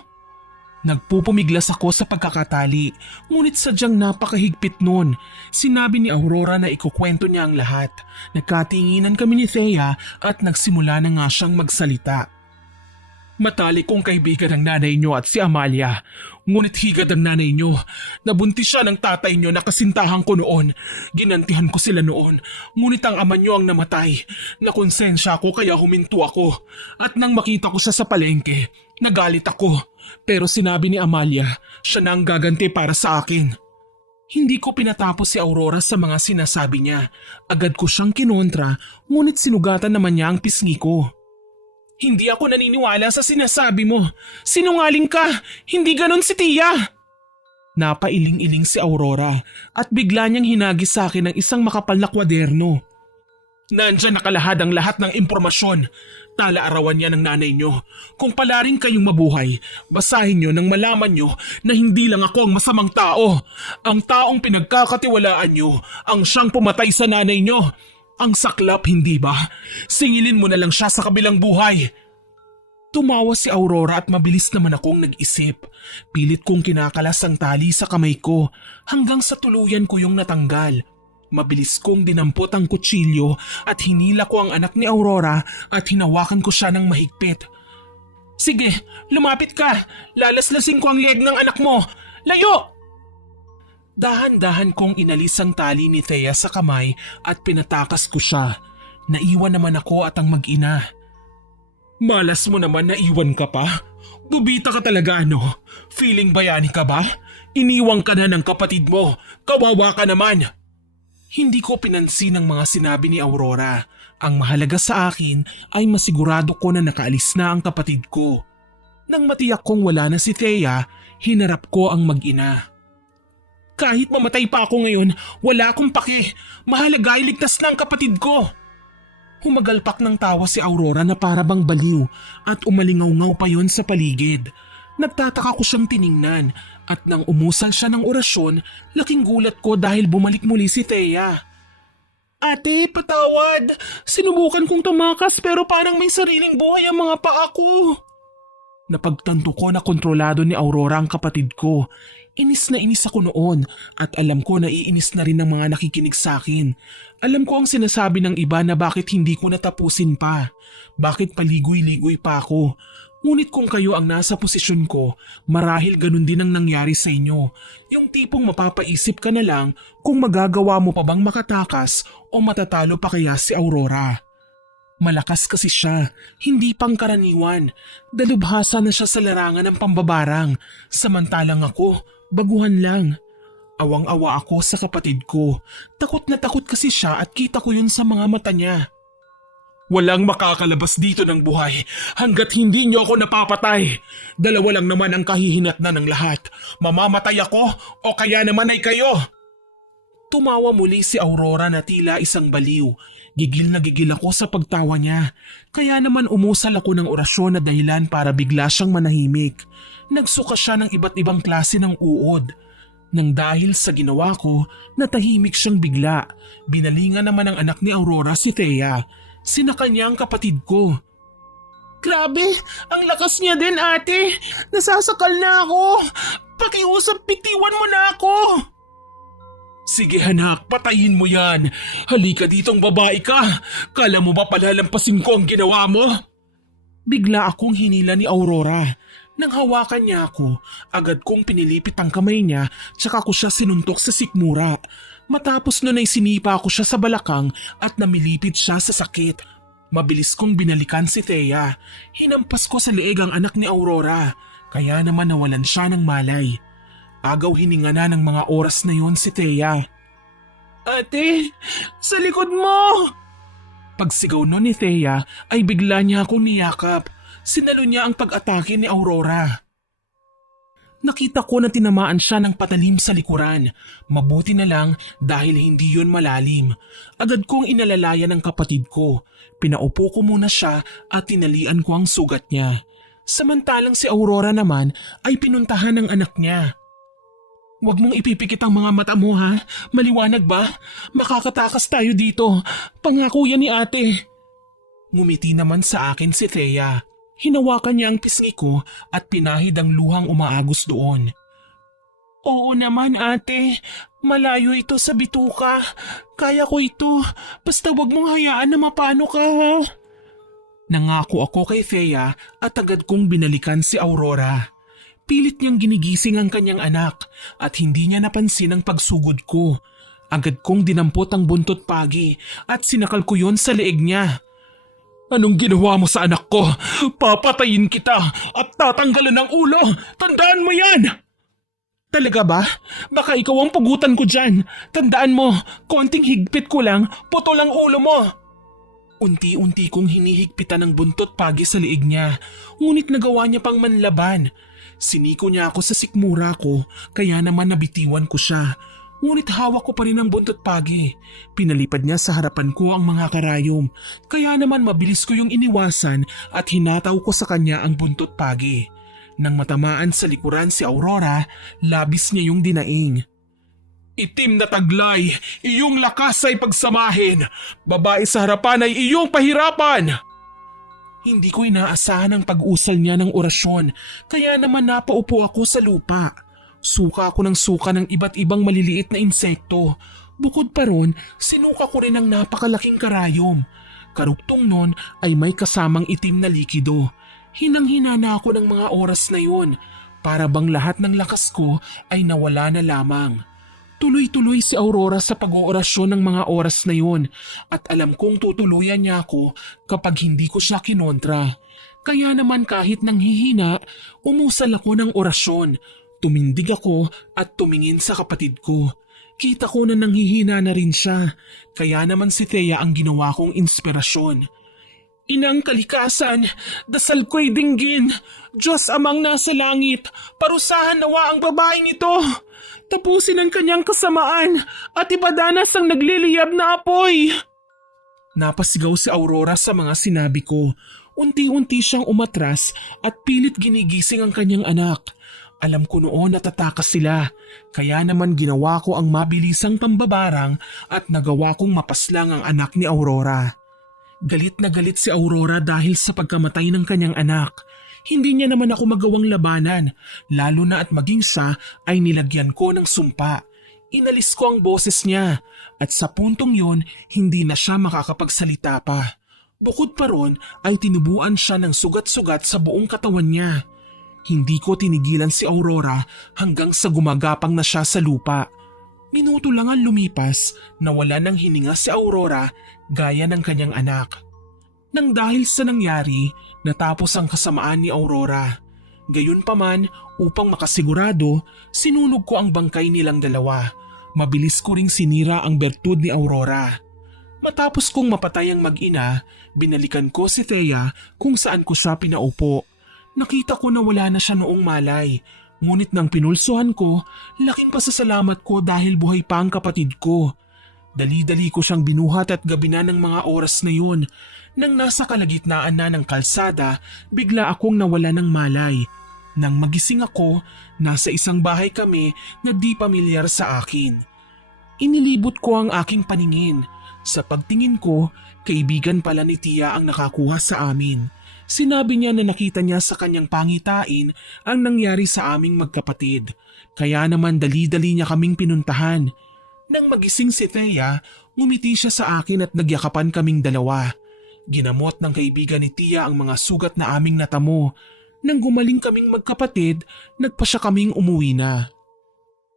Nagpupumiglas ako sa pagkakatali, ngunit sadyang napakahigpit nun. Sinabi ni Aurora na ikukwento niya ang lahat. Nagkatinginan kami ni Thea at nagsimula na nga siyang magsalita. Matalik kong kaibigan ng nanay niyo at si Amalia. Ngunit higad ang nanay niyo. Nabuntis siya ng tatay niyo na kasintahan ko noon. Ginantihan ko sila noon. Ngunit ang ama niyo ang namatay. Nakonsensya ako kaya huminto ako. At nang makita ko siya sa palengke, nagalit ako. Pero sinabi ni Amalia, siya na ang gaganti para sa akin. Hindi ko pinatapos si Aurora sa mga sinasabi niya. Agad ko siyang kinontra, ngunit sinugatan naman niya ang pisngi ko. Hindi ako naniniwala sa sinasabi mo. Sinungaling ka! Hindi ganon si Tia! Napailing-iling si Aurora at bigla niyang hinagis sa akin ng isang makapal na kwaderno. Nandyan nakalahad ang lahat ng impormasyon. Tala-arawan niya ng nanay niyo. Kung pala rin kayong mabuhay, basahin niyo nang malaman niyo na hindi lang ako ang masamang tao. Ang taong pinagkakatiwalaan niyo ang siyang pumatay sa nanay niyo. Ang saklap, hindi ba? Singilin mo na lang siya sa kabilang buhay. Tumawa si Aurora at mabilis naman akong nag-isip. Pilit kong kinakalas ang tali sa kamay ko hanggang sa tuluyan ko yung natanggal. Mabilis kong dinampot ang kutsilyo at hinila ko ang anak ni Aurora at hinawakan ko siya ng mahigpit. Sige, lumapit ka. Lalaslasin ko ang leg ng anak mo. Layo! Dahan-dahan kong inalis ang tali ni Thea sa kamay at pinatakas ko siya. Naiwan naman ako at ang mag-ina. Malas mo naman na iwan ka pa? Bubita ka talaga ano? Feeling bayani ka ba? Iniwang ka na ng kapatid mo. Kawawa ka naman. Hindi ko pinansin ang mga sinabi ni Aurora. Ang mahalaga sa akin ay masigurado ko na nakaalis na ang kapatid ko. Nang matiyak kong wala na si Thea, hinarap ko ang mag-ina. Kahit mamatay pa ako ngayon, wala akong pake. Mahalaga ay ligtas na ang kapatid ko. Humagalpak ng tawa si Aurora na para bang baliw at umalingaw-ngaw pa yon sa paligid. Nagtataka ko siyang tiningnan at nang umusal siya ng orasyon, laking gulat ko dahil bumalik muli si Thea. Ate, patawad! Sinubukan kong tumakas pero parang may sariling buhay ang mga paa ko. Napagtanto ko na kontrolado ni Aurora ang kapatid ko. Inis na inis ako noon at alam ko na iinis na rin ng mga nakikinig sa akin. Alam ko ang sinasabi ng iba na bakit hindi ko natapusin pa. Bakit paligoy-ligoy pa ako. Ngunit kung kayo ang nasa posisyon ko, marahil ganun din ang nangyari sa inyo. Yung tipong mapapaisip ka na lang kung magagawa mo pa bang makatakas o matatalo pa kaya si Aurora. Malakas kasi siya, hindi pangkaraniwan. Dalubhasa na siya sa larangan ng pambabarang, samantalang ako, baguhan lang. Awang-awa ako sa kapatid ko. Takot na takot kasi siya at kita ko yun sa mga mata niya. Walang makakalabas dito ng buhay hanggat hindi niyo ako napapatay. Dalawa lang naman ang kahihinatnan ng lahat. Mamamatay ako o kaya naman ay kayo. Tumawa muli si Aurora na tila isang baliw. Gigil na gigil ako sa pagtawa niya. Kaya naman umusal ako ng orasyon na dahilan para bigla siyang manahimik. Nagsuka siya ng iba't ibang klase ng uod. Nang dahil sa ginawa ko, natahimik siyang bigla. Binalingan naman ng anak ni Aurora si Thea. Sinakal niya ang kapatid ko. Grabe, ang lakas niya din ate. Nasasakal na ako. Pakiusap, bitiwan mo na ako. Sige anak, patayin mo yan. Halika ditong babae ka. Kala mo ba palalampasin ko ang ginawa mo? Bigla akong hinila ni Aurora. Nang hawakan niya ako, agad kong pinilipit ang kamay niya tsaka ko siya sinuntok sa sikmura. Matapos nun ay sinipa ko siya sa balakang at namilipit siya sa sakit. Mabilis kong binalikan si Thea. Hinampas ko sa leeg ang anak ni Aurora. Kaya naman nawalan siya ng malay. Agaw hininga na ng mga oras na yun si Thea. Ate, sa likod mo! Pagsigaw nun ni Thea ay bigla niya akong niyakap. Sinalo niya ang pag-atake ni Aurora. Nakita ko na tinamaan siya ng patalim sa likuran. Mabuti na lang dahil hindi yun malalim. Agad kong inalalayan ng kapatid ko. Pinaupo ko muna siya at tinalian ko ang sugat niya. Samantalang si Aurora naman ay pinuntahan ng anak niya. Huwag mong ipipikit ang mga mata mo ha. Maliwanag ba? Makakatakas tayo dito. Pangako yan ni ate. Ngumiti naman sa akin si Thea. Hinawakan niya ang pisngi ko at pinahid ang luhang umaagos doon. Oo naman ate. Malayo ito sa bituka. Kaya ko ito. Basta huwag mong hayaan na mapano ka ha. Nangako ako kay Thea at agad kong binalikan si Aurora. Pilit niyang ginigising ang kanyang anak at hindi niya napansin ang pagsugod ko. Agad kong dinampot ang buntot pagi at sinakal ko yon sa leeg niya. Anong ginawa mo sa anak ko? Papatayin kita at tatanggalan ng ulo. Tandaan mo yan! Talaga ba? Baka ikaw ang pugutan ko dyan. Tandaan mo, konting higpit ko lang, putol ang ulo mo. Unti-unti kong hinihigpitan ang buntot pagi sa leeg niya, ngunit nagawa niya pang manlaban. Siniko niya ako sa sikmura ko, kaya naman nabitiwan ko siya. Ngunit hawak ko pa rin ang buntot pagi. Pinalipad niya sa harapan ko ang mga karayom, kaya naman mabilis ko yung iniwasan at hinataw ko sa kanya ang buntot pagi. Nang matamaan sa likuran si Aurora, labis niya yung dinaing. Itim na taglay, iyong lakas ay pagsamahin. Babae sa harapan ay iyong pahirapan. Hindi ko inaasahan ang pag-usal niya ng orasyon, kaya naman napaupo ako sa lupa. Suka ako ng suka ng iba't ibang maliliit na insekto. Bukod pa ron, sinuka ko rin ang napakalaking karayom. Karugtong nun ay may kasamang itim na likido. Hinang-hina na ako ng mga oras na yun. Para bang lahat ng lakas ko ay nawala na lamang. Tuloy-tuloy si Aurora sa pag-oorasyon ng mga oras na yun at alam kong tutuluyan niya ako kapag hindi ko siya kinontra. Kaya naman kahit nanghihina, umusal ako ng orasyon. Tumindig ako at tumingin sa kapatid ko. Kita ko na nanghihina na rin siya, kaya naman si Thea ang ginawa kong inspirasyon. Inang kalikasan, dasal ko'y dinggin. Diyos amang nasa langit, parusahan nawa ang babaeng ito. Tapusin ang kanyang kasamaan at ipadanas ang nagliliyab na apoy. Napasigaw si Aurora sa mga sinabi ko. Unti-unti siyang umatras at pilit ginigising ang kanyang anak. Alam ko noon natatakas sila, kaya naman ginawa ko ang mabilisang pambabarang at nagawa kong mapaslang ang anak ni Aurora. Galit na galit si Aurora dahil sa pagkamatay ng kanyang anak. Hindi niya naman ako magawang labanan, lalo na at maging siya ay nilagyan ko ng sumpa. Inalis ko ang boses niya at sa puntong yon hindi na siya makakapagsalita pa. Bukod pa ron ay tinubuan siya ng sugat-sugat sa buong katawan niya. Hindi ko tinigilan si Aurora hanggang sa gumagapang na siya sa lupa. Minuto lang ang lumipas na wala ng hininga si Aurora gaya ng kanyang anak. Nang dahil sa nangyari, natapos ang kasamaan ni Aurora. Gayunpaman, upang makasigurado, sinunog ko ang bangkay nilang dalawa. Mabilis ko ring sinira ang bertud ni Aurora. Matapos kong mapatay ang mag-ina, binalikan ko si Thea kung saan ko siya pinaupo. Nakita ko na wala na siya noong malay. Ngunit nang pinulsuhan ko, laking pasasalamat ko dahil buhay pa ang kapatid ko. Dali-dali ko siyang binuhat at gabi na ng mga oras na yun. Nang nasa kalagitnaan na ng kalsada, bigla akong nawala ng malay. Nang magising ako, nasa isang bahay kami na di pamilyar sa akin. Inilibot ko ang aking paningin. Sa pagtingin ko, kaibigan pala ni Tia ang nakakuha sa amin. Sinabi niya na nakita niya sa kanyang pangitain ang nangyari sa aming magkapatid. Kaya naman dali-dali niya kaming pinuntahan. Nang magising si Thea, ngumiti siya sa akin at nagyakapan kaming dalawa. Ginamot ng kaibigan ni Tia ang mga sugat na aming natamo. Nang gumaling kaming magkapatid, nagpa siya kaming umuwi na.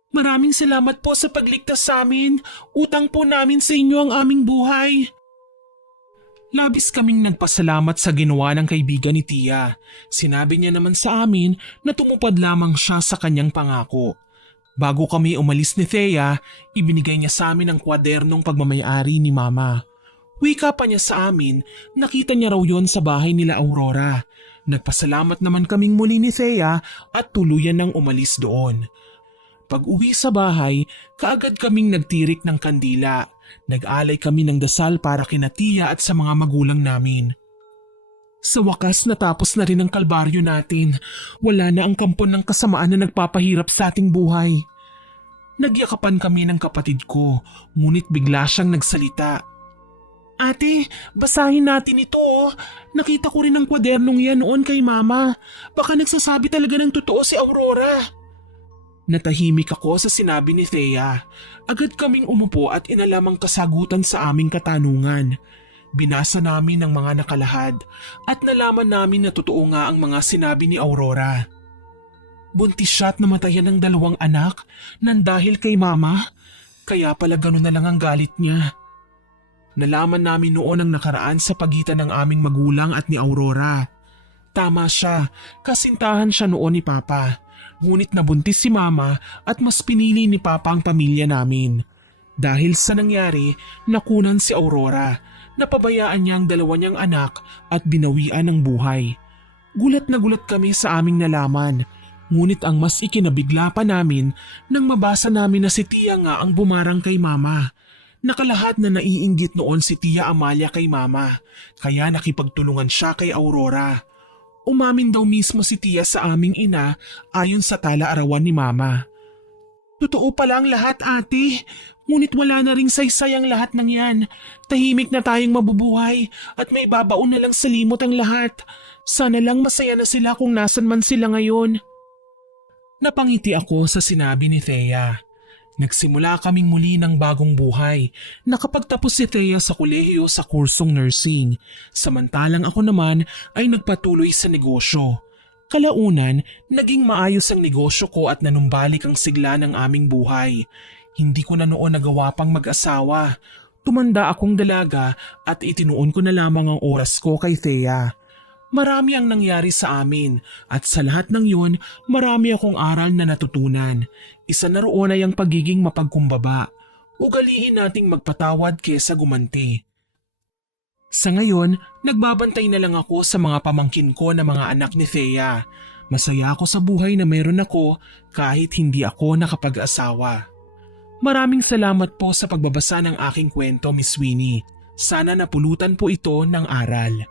Maraming salamat po sa pagligtas sa amin. Utang po namin sa inyo ang aming buhay. Labis kaming nagpasalamat sa ginawa ng kaibigan ni Tia. Sinabi niya naman sa amin na tumupad lamang siya sa kanyang pangako. Bago kami umalis ni Thea, ibinigay niya sa amin ang kwadernong pagmamayari ni Mama. Wika pa niya sa amin, nakita niya raw yon sa bahay nila Aurora. Nagpasalamat naman kaming muli ni Thea at tuluyan nang umalis doon. Pag-uwi sa bahay, kaagad kaming nagtirik ng kandila. Nag-alay kami ng dasal para kina Tia at sa mga magulang namin. Sa wakas natapos na rin ang kalbaryo natin. Wala na ang kampon ng kasamaan na nagpapahirap sa ating buhay. Nagyakapan kami ng kapatid ko, ngunit bigla siyang nagsalita. Ate, basahin natin ito oh. Nakita ko rin ang kwadernong yan noon kay Mama. Baka nagsasabi talaga ng totoo si Aurora. Natahimik ako sa sinabi ni Thea. Agad kaming umupo at inalam ang kasagutan sa aming katanungan. Binasa namin ang mga nakalahad at nalaman namin na totoo nga ang mga sinabi ni Aurora. Buntis siya at namatayan ng 2 anak nang dahil kay Mama. Kaya pala ganun na lang ang galit niya. Nalaman namin noon ang nakaraan sa pagitan ng aming magulang at ni Aurora. Tama siya, kasintahan siya noon ni Papa. Ngunit nabuntis si Mama at mas pinili ni Papa ang pamilya namin. Dahil sa nangyari, nakunan si Aurora. Napabayaan niya ang 2 niyang anak at binawian ng buhay. Gulat na gulat kami sa aming nalaman. Ngunit ang mas ikinabigla pa namin nang mabasa namin na si Tia nga ang bumarang kay Mama. Nakalahat na naiinggit noon si Tia Amalia kay Mama, kaya nakipagtulungan siya kay Aurora. Umamin daw mismo si Tia sa aming ina ayon sa tala-arawan ni Mama. Totoo pala ang lahat ate, ngunit wala na ring saysay ang lahat ng yan. Tahimik na tayong mabubuhay at may babaon na lang sa limot ang lahat. Sana lang masaya na sila kung nasan man sila ngayon. Napangiti ako sa sinabi ni Thea. Nagsimula kaming muli ng bagong buhay. Nakapagtapos si Thea sa kolehiyo sa kursong nursing. Samantalang ako naman ay nagpatuloy sa negosyo. Kalaunan, naging maayos ang negosyo ko at nanumbalik ang sigla ng aming buhay. Hindi ko na noon nagawa pang mag-asawa. Tumanda akong dalaga at itinuon ko na lamang ang oras ko kay Thea. Marami ang nangyari sa amin at sa lahat ng yun, marami akong aral na natutunan. Isa na roon ay ang pagiging mapagkumbaba. Ugaliin nating magpatawad kesa gumanti. Sa ngayon, nagbabantay na lang ako sa mga pamangkin ko na mga anak ni Thea. Masaya ako sa buhay na meron ako kahit hindi ako nakapag-asawa. Maraming salamat po sa pagbabasa ng aking kwento, Miss Winnie. Sana napulutan po ito ng aral.